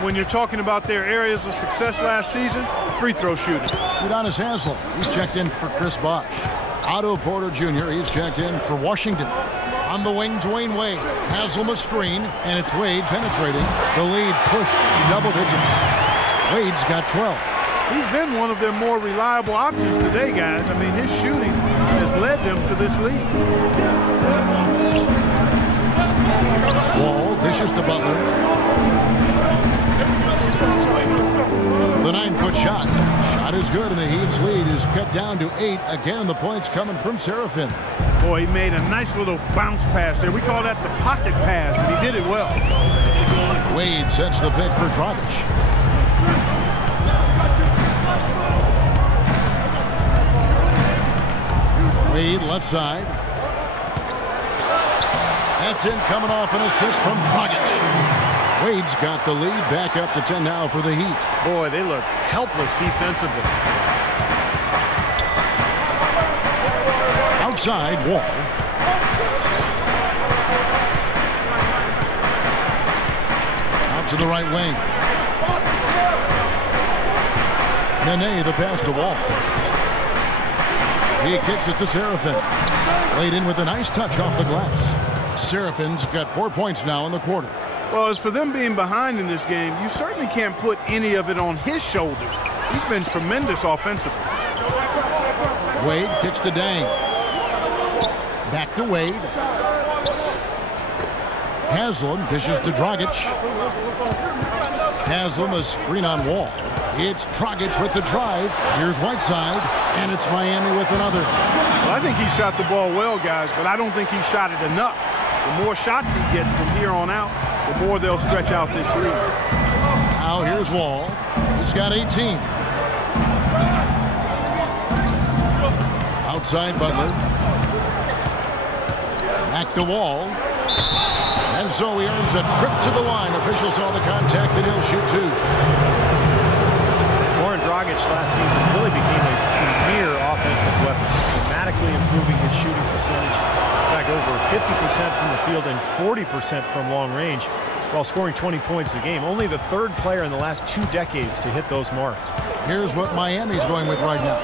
when you're talking about their areas of success last season, free throw shooting. Udonis Haslem, he's checked in for Chris Bosh. Otto Porter Jr., he's checked in for Washington. On the wing, Dwayne Wade. Haslem a screen, and it's Wade penetrating. The lead pushed to double digits. Wade's got 12. He's been one of their more reliable options today, guys. I mean, his shooting has led them to this lead. Wall dishes to Butler. The 9-foot shot. Shot is good, and the Heat's lead is cut down to 8. Again, the points coming from Serafin. Boy, he made a nice little bounce pass there. We call that the pocket pass, and he did it well. Wade sets the pick for Dragic. Wade left side. That's in, coming off an assist from Dragic. Wade's got the lead, back up to 10 now for the Heat. Boy, they look helpless defensively. Outside, Wall. Out to the right wing. Nene, the pass to Wall. He kicks it to Seraphin. Laid in with a nice touch off the glass. Seraphin's got 4 points now in the quarter. Well, as for them being behind in this game, you certainly can't put any of it on his shoulders. He's been tremendous offensively. Wade kicks to Dang. Back to Wade. Haslam dishes to Dragic. Haslam a screen on Wall. It's Dragic with the drive. Here's Whiteside, and it's Miami with another. Well, I think he shot the ball well, guys, but I don't think he shot it enough. The more shots he gets from here on out, the more they'll stretch out this lead. Now here's Wall. He's got 18. Outside Butler. Back to Wall. And so he earns a trip to the line. Officials saw the contact and he'll shoot two. Goran Dragic last season really became a premier offensive weapon, dramatically improving his shooting percentage. In fact, over 50% from the field and 40% from long range, while scoring 20 points a game. Only the third player in the last 2 decades to hit those marks. Here's what Miami's going with right now.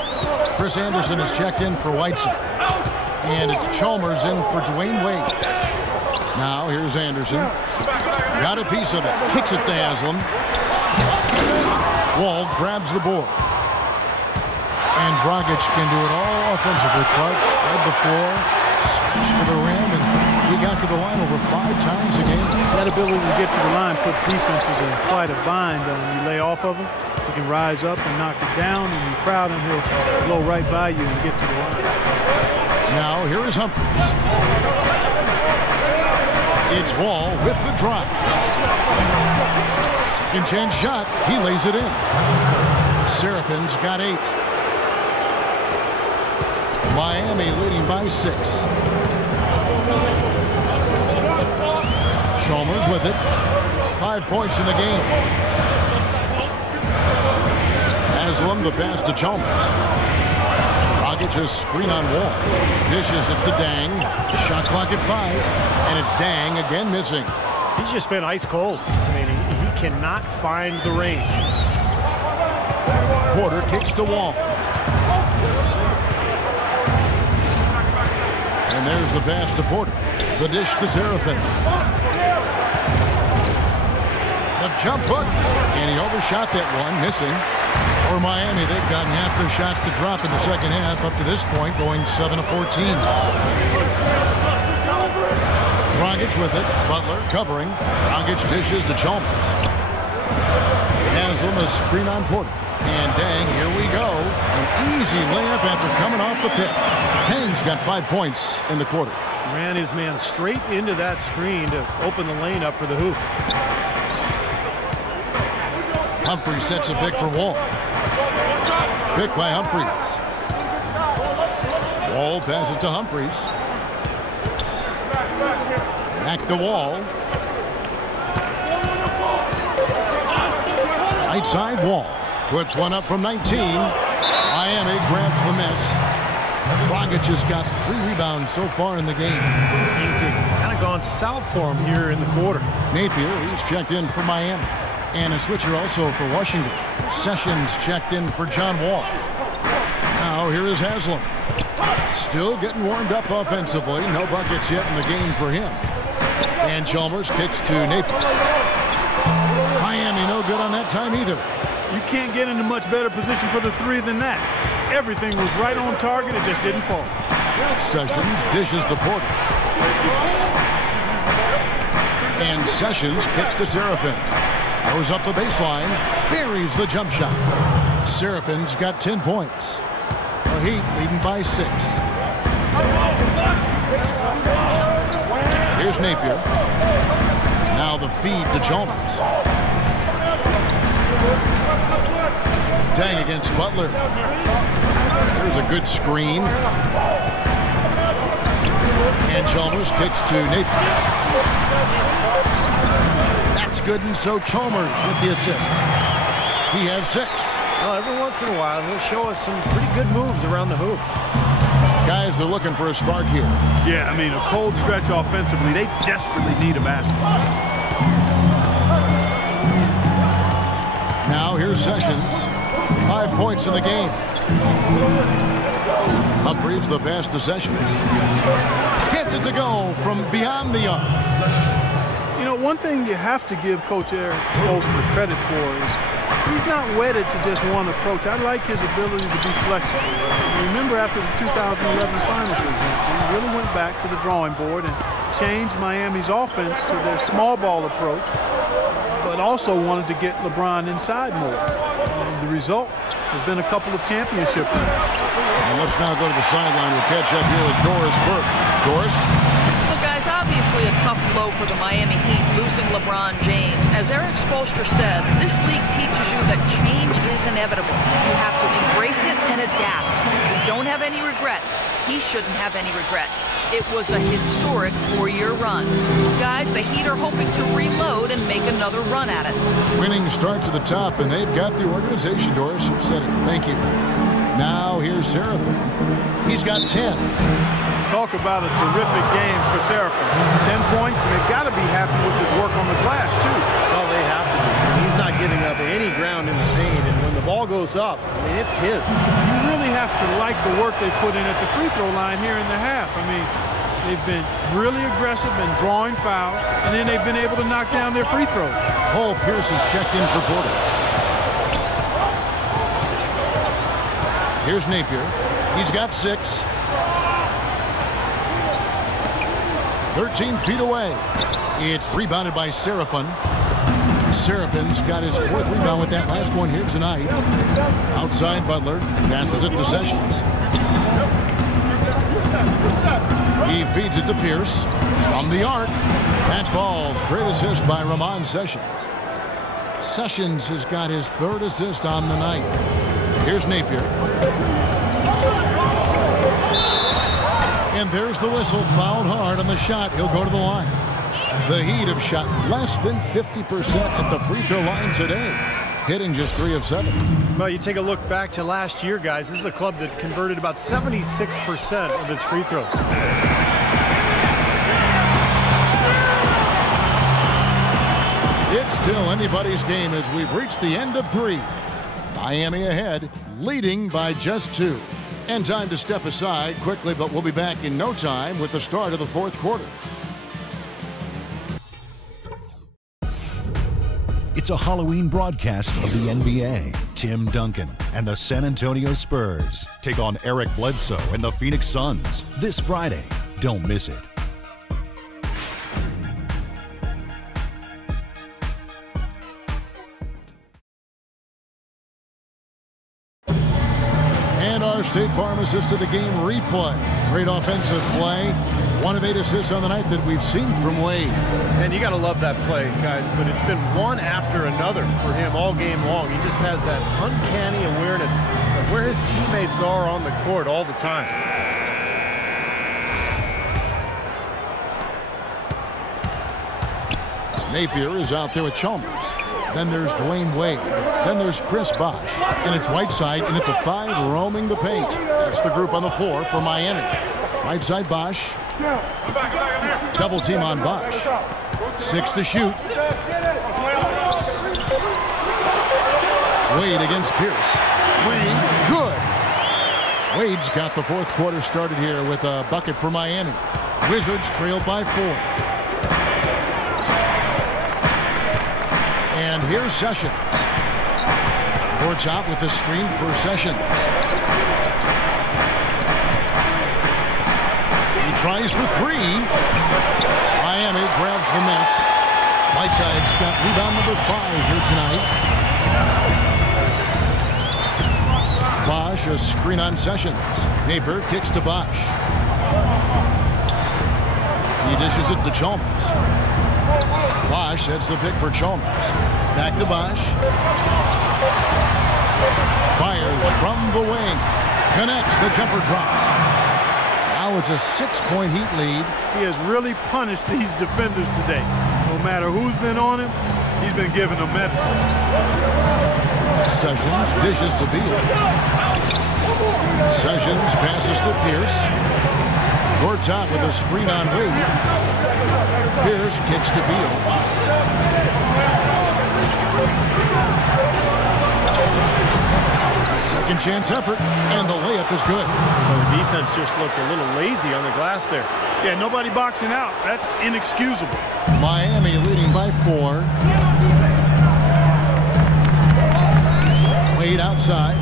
Chris Anderson is checked in for Whiteside. And it's Chalmers in for Dwayne Wade. Now here's Anderson. Got a piece of it. Kicks it to Haslam. Wall grabs the board. And Dragic can do it all offensively. Clark spread the floor, slash to the rim, and he got to the line over 5 times a game. That ability to get to the line puts defenses in quite a bind. You lay off of him, he can rise up and knock it down, and you crowd him, he'll blow right by you and get to the line. Now here is Humphries. It's Wall with the drive. Second chance shot. He lays it in. Seraphin's got 8. Miami leading by 6. Chalmers with it. 5 points in the game. Haslam the pass to Chalmers. Dragic a screen on Wall. Dishes it to Dang. Shot clock at 5. And it's Dang again missing. He's just been ice cold. I mean, he cannot find the range. Porter kicks to Wall. And there's the pass to Porter. The dish to Seraphin. The jump hook. And he overshot that one, missing. For Miami, they've gotten half their shots to drop in the second half up to this point, going 7 of 14. Dragic with it. Butler covering. Dragic dishes to Chalmers. Haslam a screen on Porter. And Dang, here we go. An easy layup after coming off the pick. Dang's got 5 points in the quarter. Ran his man straight into that screen to open the lane up for the hoop. Humphries sets a pick for Wall. Pick by Humphries. Wall passes to Humphries. Back to Wall. Right side, Wall. Puts one up from 19. Miami grabs the miss. Dragic has got 3 rebounds so far in the game. Things have kind of gone south for him here in the quarter. Napier, he's checked in for Miami. And a switcher also for Washington. Sessions checked in for John Wall. Now here is Haslam. Still getting warmed up offensively. No buckets yet in the game for him. And Chalmers kicks to Napier. Miami no good on that time either. You can't get in a much better position for the 3 than that. Everything was right on target. It just didn't fall. Sessions dishes to Porter. And Sessions kicks to Seraphin. Goes up the baseline. Buries the jump shot. Seraphin's got 10 points. The Heat leading by 6. Here's Napier. Now the feed to Chalmers. Dang against Butler. There's a good screen. And Chalmers kicks to Napier. That's good, and so Chalmers with the assist. He has 6. Well, every once in a while, he'll show us some pretty good moves around the hoop. Guys are looking for a spark here. Yeah, I mean, a cold stretch offensively. They desperately need a basket. Now here's Sessions. 5 points in the game. Humphries the pass to Sessions. Gets it to go from beyond the arc. You know, one thing you have to give Coach Eric Spoelstra credit for is he's not wedded to just one approach. I like his ability to be flexible. Remember after the 2011 final, for example, he really went back to the drawing board and changed Miami's offense to their small ball approach, but also wanted to get LeBron inside more. And the result has been a couple of championship wins. And let's now go to the sideline. We'll catch up here with Doris Burke. Doris? Well, guys, obviously a tough blow for the Miami Heat losing LeBron James. As Eric Spoelstra said, this league teaches you that change is inevitable. You have to embrace it and adapt. You don't have any regrets. He shouldn't have any regrets. It was a historic 4-year run. Guys, the Heat are hoping to reload and make another run at it. Winning starts at the top, and they've got the organization, Doris. You said it. Thank you. Now here's Seraphin. He's got 10. Talk about a terrific game for Seraphin. 10 points, and they've got to be happy with his work on the glass, too. Well, they have to be. He's not giving up any ground in the paint, and when the ball goes up, I mean, it's his. You really have to like the work they put in at the free throw line here in the half. I mean, they've been really aggressive and drawing fouls, and then they've been able to knock down their free throws. Paul Pierce has checked in for Porter. Here's Napier. He's got 6. 13 feet away. It's rebounded by Seraphin. Seraphin's got his 4th rebound with that last one here tonight. Outside Butler. Passes it to Sessions. He feeds it to Pierce. From the arc. Pat Ball's great assist by Ramon Sessions. Sessions has got his 3rd assist on the night. Here's Napier. And there's the whistle. Fouled hard on the shot. He'll go to the line. The Heat have shot less than 50% at the free throw line today, hitting just 3 of 7. Well, you take a look back to last year, guys. This is a club that converted about 76% of its free throws. It's still anybody's game as we've reached the end of 3. Miami ahead, leading by just 2. And time to step aside quickly, but we'll be back in no time with the start of the 4th quarter. It's a Halloween broadcast of the NBA. Tim Duncan and the San Antonio Spurs take on Eric Bledsoe and the Phoenix Suns this Friday. Don't miss it. Our State Farm assist to the game replay. Great offensive play. 1 of 8 assists on the night that we've seen from Wade. And you got to love that play, guys, but it's been one after another for him all game long. He just has that uncanny awareness of where his teammates are on the court all the time. Napier is out there with Chalmers. Then there's Dwayne Wade. Then there's Chris Bosh. And it's Whiteside in at the 5, roaming the paint. That's the group on the floor for Miami. Right side Bosh. Double team on Bosh. 6 to shoot. Wade against Pierce. Wade, good. Wade's got the 4th quarter started here with a bucket for Miami. Wizards trailed by 4. And here's Sessions. Boards out with the screen for Sessions. He tries for 3. Miami grabs the miss. Whiteside's got rebound number 5 here tonight. Bosh, a screen on Sessions. Napier kicks to Bosh. He dishes it to Chalmers. Bosh, that's the pick for Chalmers. Back to Bosh. Fires from the wing. Connects. The jumper drops. Now it's a 6-point Heat lead. He has really punished these defenders today. No matter who's been on him, he's been giving them medicine. Sessions dishes to Beal. Sessions passes to Pierce. Gortat with a screen on Wade. Pierce kicks to Beal. Second chance effort, and the layup is good. Well, the defense just looked a little lazy on the glass there. Yeah, nobody boxing out. That's inexcusable. Miami leading by 4. Wade outside.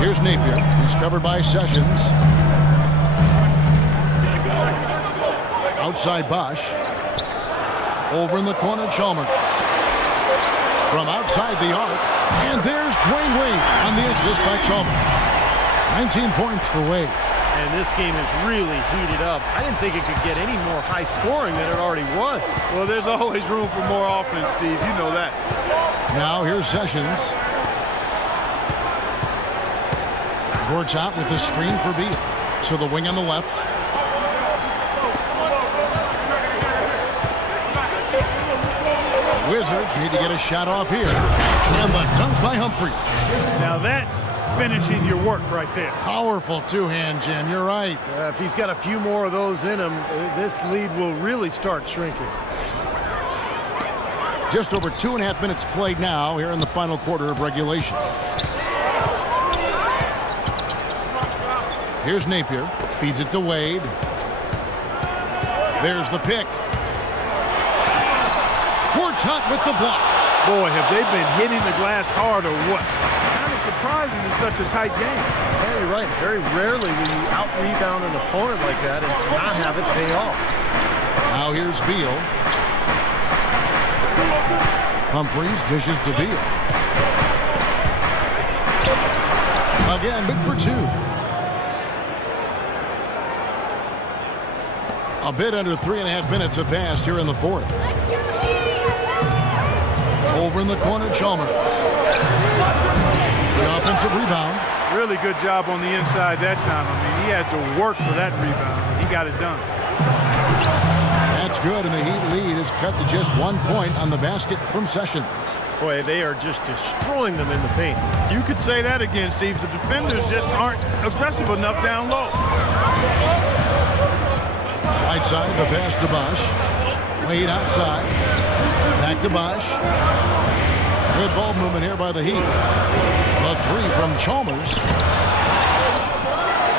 Here's Napier. He's covered by Sessions. Outside Bosh. Over in the corner, Chalmers. From outside the arc. And there's Dwayne Wade on the assist by Chalmers. 19 points for Wade. And this game is really heated up. I didn't think it could get any more high scoring than it already was. Well, there's always room for more offense, Steve. You know that. Now here's Sessions. Gortat with the screen for Beal. To the wing on the left. Wizards need to get a shot off here. And the dunk by Humphrey. Now that's finishing your work right there. Powerful two-hand jam. You're right. If he's got a few more of those in him, this lead will really start shrinking. Just over 2.5 minutes played now here in the final quarter of regulation. Here's Napier. Feeds it to Wade. There's the pick. Gortat with the block. Boy, have they been hitting the glass hard or what? Kind of surprising in such a tight game. Yeah, you're right. Very rarely will you out-rebound an opponent like that and not have it pay off. Now here's Beal. Humphreys dishes to Beal. Again, good for 2. A bit under 3.5 minutes have passed here in the 4th. Over in the corner, Chalmers. The offensive rebound. Really good job on the inside that time. I mean, he had to work for that rebound. He got it done. That's good, and the Heat lead is cut to just 1 point on the basket from Sessions. Boy, they are just destroying them in the paint. You could say that again, Steve. The defenders just aren't aggressive enough down low. Right side, the pass to Bosh. Wade outside. Back to Bosh. Good ball movement here by the Heat. A 3 from Chalmers.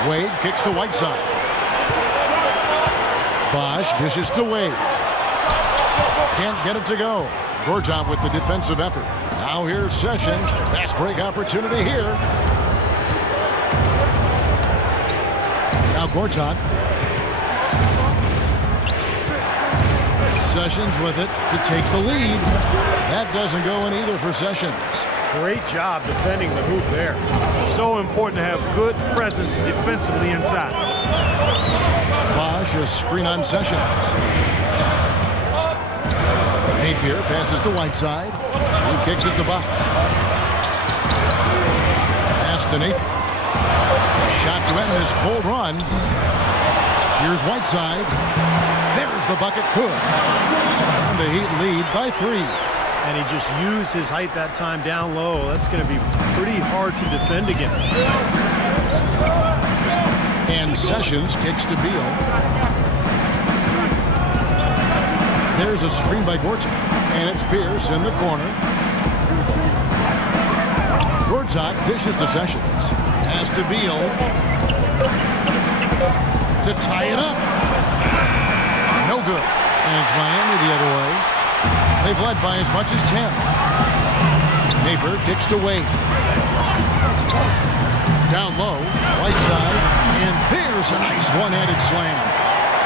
Wade kicks to Whiteside. Bosh dishes to Wade. Can't get it to go. Gortat with the defensive effort. Now here's Sessions. Fast break opportunity here. Now Gortat. Sessions with it to take the lead. That doesn't go in either for Sessions. Great job defending the hoop there. So important to have good presence defensively inside. Bosh, a screen on Sessions. Napier passes to Whiteside. He kicks it to Bosh. Pass to Napier. Shot to end this cold run. Here's Whiteside. There's the bucket. Good. And the Heat lead by 3. And he just used his height that time down low. That's going to be pretty hard to defend against. And Sessions kicks to Beal. There's a screen by Gortat. And it's Pierce in the corner. Gortat dishes to Sessions. Pass to Beal. To tie it up. No good. And it's Miami the other way. They've led by as much as 10. Napier kicks to Wade. Down low, right side, and there's a nice one-handed slam.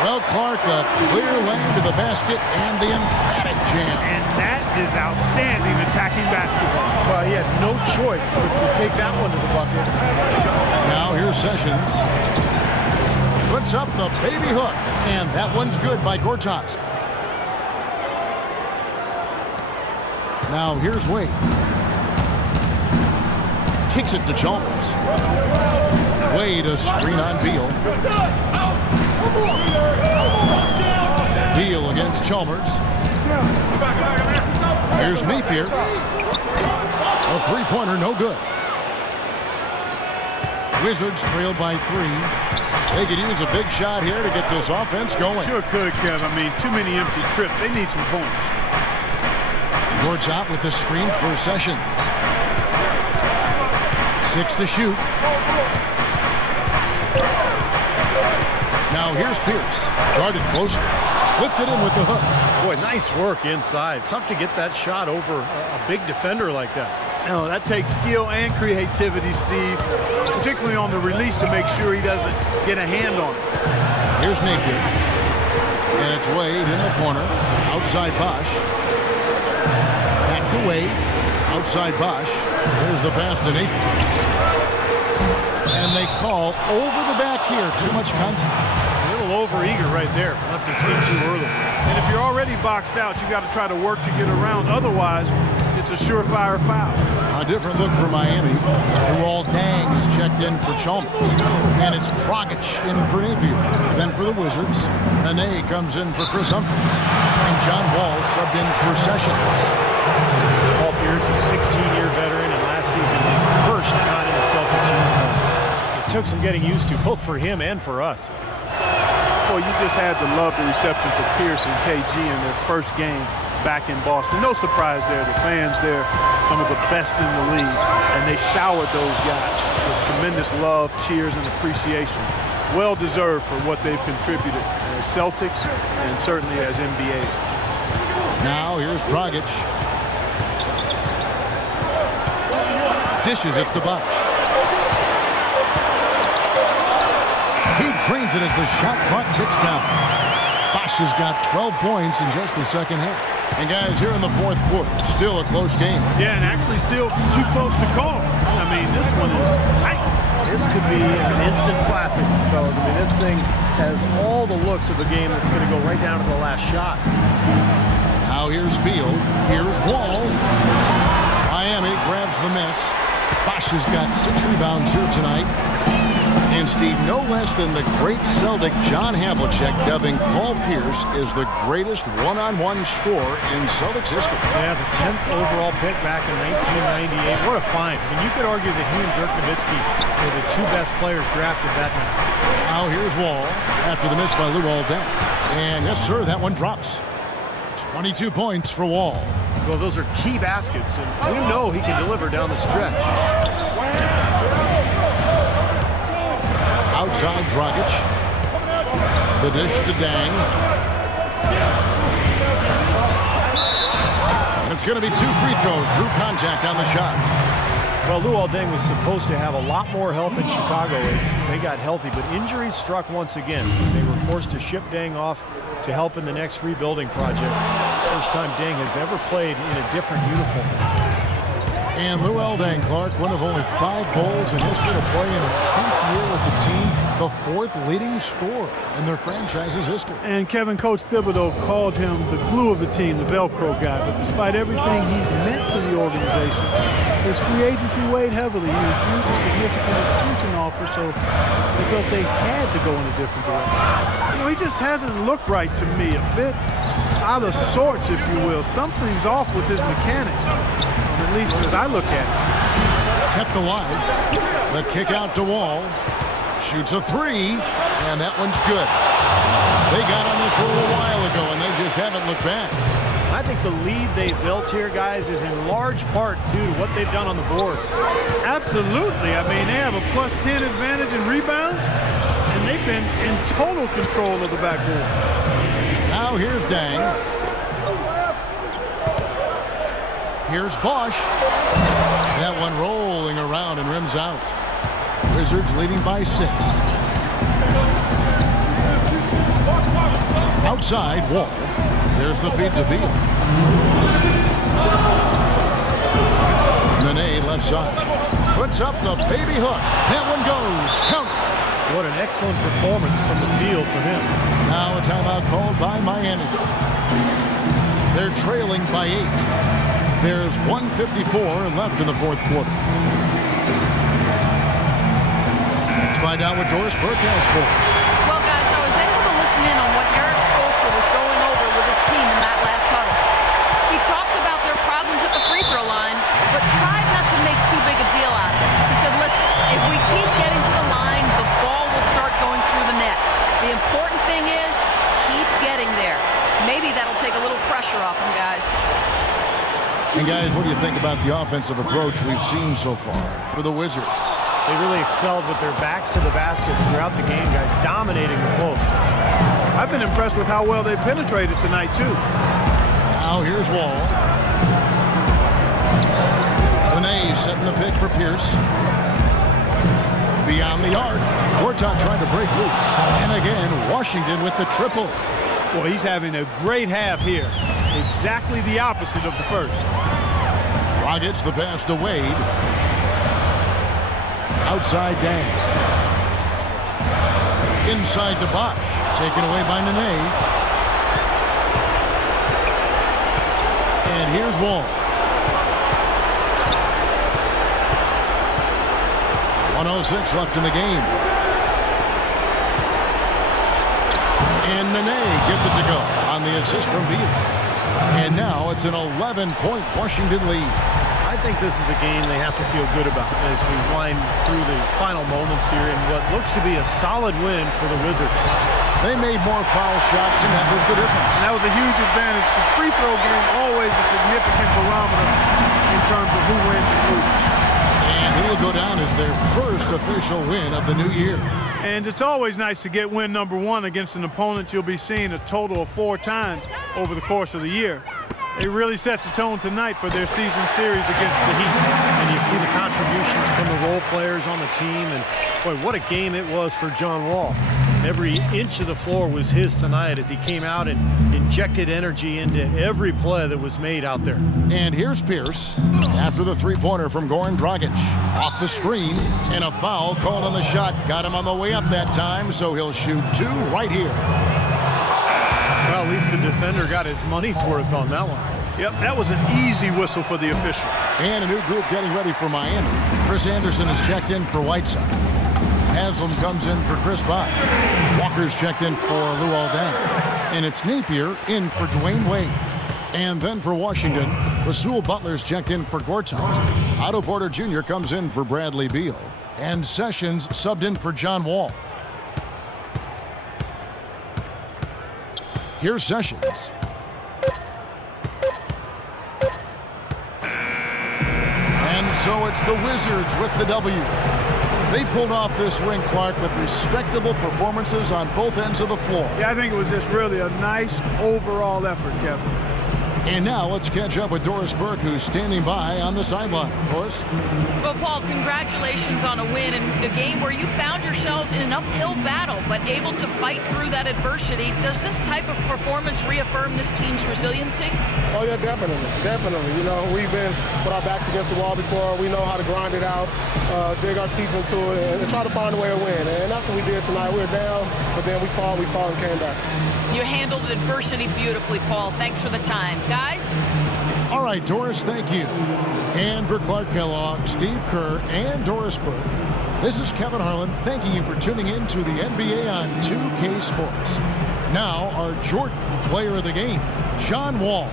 Well, Clark, a clear lane to the basket and the emphatic jam. And that is outstanding attacking basketball. Well, he had no choice but to take that one to the bucket. Now here's Sessions. Puts up the baby hook, and that one's good by Gortat. Now here's Wade. Kicks it to Chalmers. Wade, a screen on Beal. Chalmers. Here's Napier. A three-pointer, no good. Wizards trail by 3. They could use a big shot here to get this offense going. Sure could, Kev. I mean, too many empty trips. They need some points. Gorge out with the screen for Sessions. 6 to shoot. Now here's Pierce. Guarded closer. Flipped it in with the hook. Boy, nice work inside. Tough to get that shot over a big defender like that. No, that takes skill and creativity, Steve, particularly on the release to make sure he doesn't get a hand on it. Here's Napier. And it's Wade in the corner. Outside Bosh. Back to Wade. Outside Bosh. There's the pass to Napier. And they call over the back here. Too much contact. A little over-eager right there. Left his feet too early. And if you're already boxed out, you got to try to work to get around. Otherwise, it's a surefire foul. A different look for Miami. Luol Deng is checked in for Chalmers. And it's Dragic in for Napier. Then for the Wizards, Nene comes in for Chris Humphries. And John Wall subbed in for Sessions. Paul Pierce is a 16-year veteran, and last season his first not in a Celtics uniform. It took some getting used to, both for him and for us. Boy, you just had to love the reception for Pierce and KG in their first game back in Boston. No surprise there. The fans there, some of the best in the league, and they showered those guys with tremendous love, cheers, and appreciation. Well deserved for what they've contributed as Celtics and certainly as NBA. Now here's Dragic. Dishes it to Bosh. He drains it as the shot clock ticks down. Bosh has got 12 points in just the second half. And guys, here in the fourth quarter, still a close game. Yeah, and actually still too close to call. I mean, this one is tight. This could be an instant classic, fellas. I mean, this thing has all the looks of a game that's going to go right down to the last shot. Now here's Beal. Here's Wall. Miami grabs the miss. Bosh has got 6 rebounds here tonight. And Steve, no less than the great Celtic John Havlicek dubbing Paul Pierce is the greatest one-on-one scorer in Celtics history. Yeah, the 10th overall pick back in 1998. What a find. I mean, you could argue that he and Dirk Nowitzki were the 2 best players drafted that night. Now here's Wall after the miss by Luol Deng. And yes, sir, that one drops. 22 points for Wall. Well, those are key baskets, and we know he can deliver down the stretch. Outside Dragic. The dish to Deng. And it's going to be 2 free throws. Drew contact on the shot. Well, Luol Deng was supposed to have a lot more help in Chicago as they got healthy, but injuries struck once again. They were forced to ship Deng off to help in the next rebuilding project. First time Deng has ever played in a different uniform. And Luol Deng, Clark, one of only 5 Bulls in history to play in a 10th year with the team, the 4th leading scorer in their franchise's history. And Kevin, Coach Thibodeau called him the glue of the team, the Velcro guy. But despite everything he meant to the organization, his free agency weighed heavily. He refused a significant extension offer, so they felt they had to go in a different direction. You know, he just hasn't looked right to me, a bit out of sorts, if you will. Something's off with his mechanics, at least as I look at it. Kept alive. The kick out to Wall. Shoots a 3, and that one's good. They got on this roll a while ago, and they just haven't looked back. I think the lead they've built here, guys, is in large part due to what they've done on the boards. Absolutely. I mean, they have a +10 advantage in rebounds, and they've been in total control of the backboard. Now here's Deng. Here's Bosh. That one rolling around and rims out. Wizards leading by 6. Outside, Wall. There's the feed to Beal. Nene left side. Puts up the baby hook. That one goes. Count it. What an excellent performance from the field for him. Now a timeout called by Miami. They're trailing by 8. There's 1:54 left in the fourth quarter. Let's find out what Doris Burke has for us. Well, guys, I was able to listen in on what Eric Spoelstra was going over with his team that last huddle. He talked about their problems at the free throw line, but tried not to make too big a deal out of it. He said, listen, if we keep getting to the line, the ball will start going through the net. The important thing is keep getting there. Maybe that'll take a little pressure off them, guys. And guys, what do you think about the offensive approach we've seen so far for the Wizards? They really excelled with their backs to the basket throughout the game, guys, dominating the post. I've been impressed with how well they penetrated tonight, too. Now here's Wall. Benet setting the pick for Pierce. Beyond the arc. Gortat trying to break loose. And again, Washington with the triple. Well, he's having a great half here. Exactly the opposite of the first. Rockets the pass to Wade. Outside Dan. Inside to Bosh. Taken away by Nene. And here's Wall. 1:06 left in the game. And Nene gets it to go on the assist from Beal. And now it's an 11-point Washington lead. I think this is a game they have to feel good about as we wind through the final moments here in what looks to be a solid win for the Wizards. They made more foul shots, and that was the difference. And that was a huge advantage. The free throw game always a significant barometer in terms of who wins and loses. And it'll go down as their first official win of the new year. And it's always nice to get win number one against an opponent you'll be seeing a total of 4 times over the course of the year. They really set the tone tonight for their season series against the Heat. And you see the contributions from the role players on the team. And, boy, what a game it was for John Wall. Every inch of the floor was his tonight as he came out and injected energy into every play that was made out there. And here's Pierce after the three-pointer from Goran Dragic. Off the screen, and a foul called on the shot. Got him on the way up that time, so he'll shoot 2 right here. Well, at least the defender got his money's worth on that one. Yep, that was an easy whistle for the official. And a new group getting ready for Miami. Chris Anderson is checked in for Whiteside. Haslam comes in for Chris Bosh. Walker's checked in for Lou Aldana. And it's Napier in for Dwayne Wade. And then for Washington, Rasul Butler's checked in for Gortat. Otto Porter Jr. comes in for Bradley Beal. And Sessions subbed in for John Wall. Here's Sessions. And so it's the Wizards with the W. They pulled off this win, Clark, with respectable performances on both ends of the floor. Yeah, I think it was just really a nice overall effort, Kevin. And now let's catch up with Doris Burke, who's standing by on the sideline. Doris? Well, Paul, congratulations on a win in a game where you found yourselves in an uphill battle, but able to fight through that adversity. Does this type of performance reaffirm this team's resiliency? Oh, yeah, definitely. Definitely. You know, we've been with our backs against the wall before. We know how to grind it out, dig our teeth into it, and try to find a way to win. And that's what we did tonight. We were down, but then we fought, and came back. You handled adversity beautifully, Paul. Thanks for the time. Guys? All right, Doris, thank you. And for Clark Kellogg, Steve Kerr, and Doris Burke, this is Kevin Harlan thanking you for tuning in to the NBA on 2K Sports. Now, our Jordan player of the game, John Wall.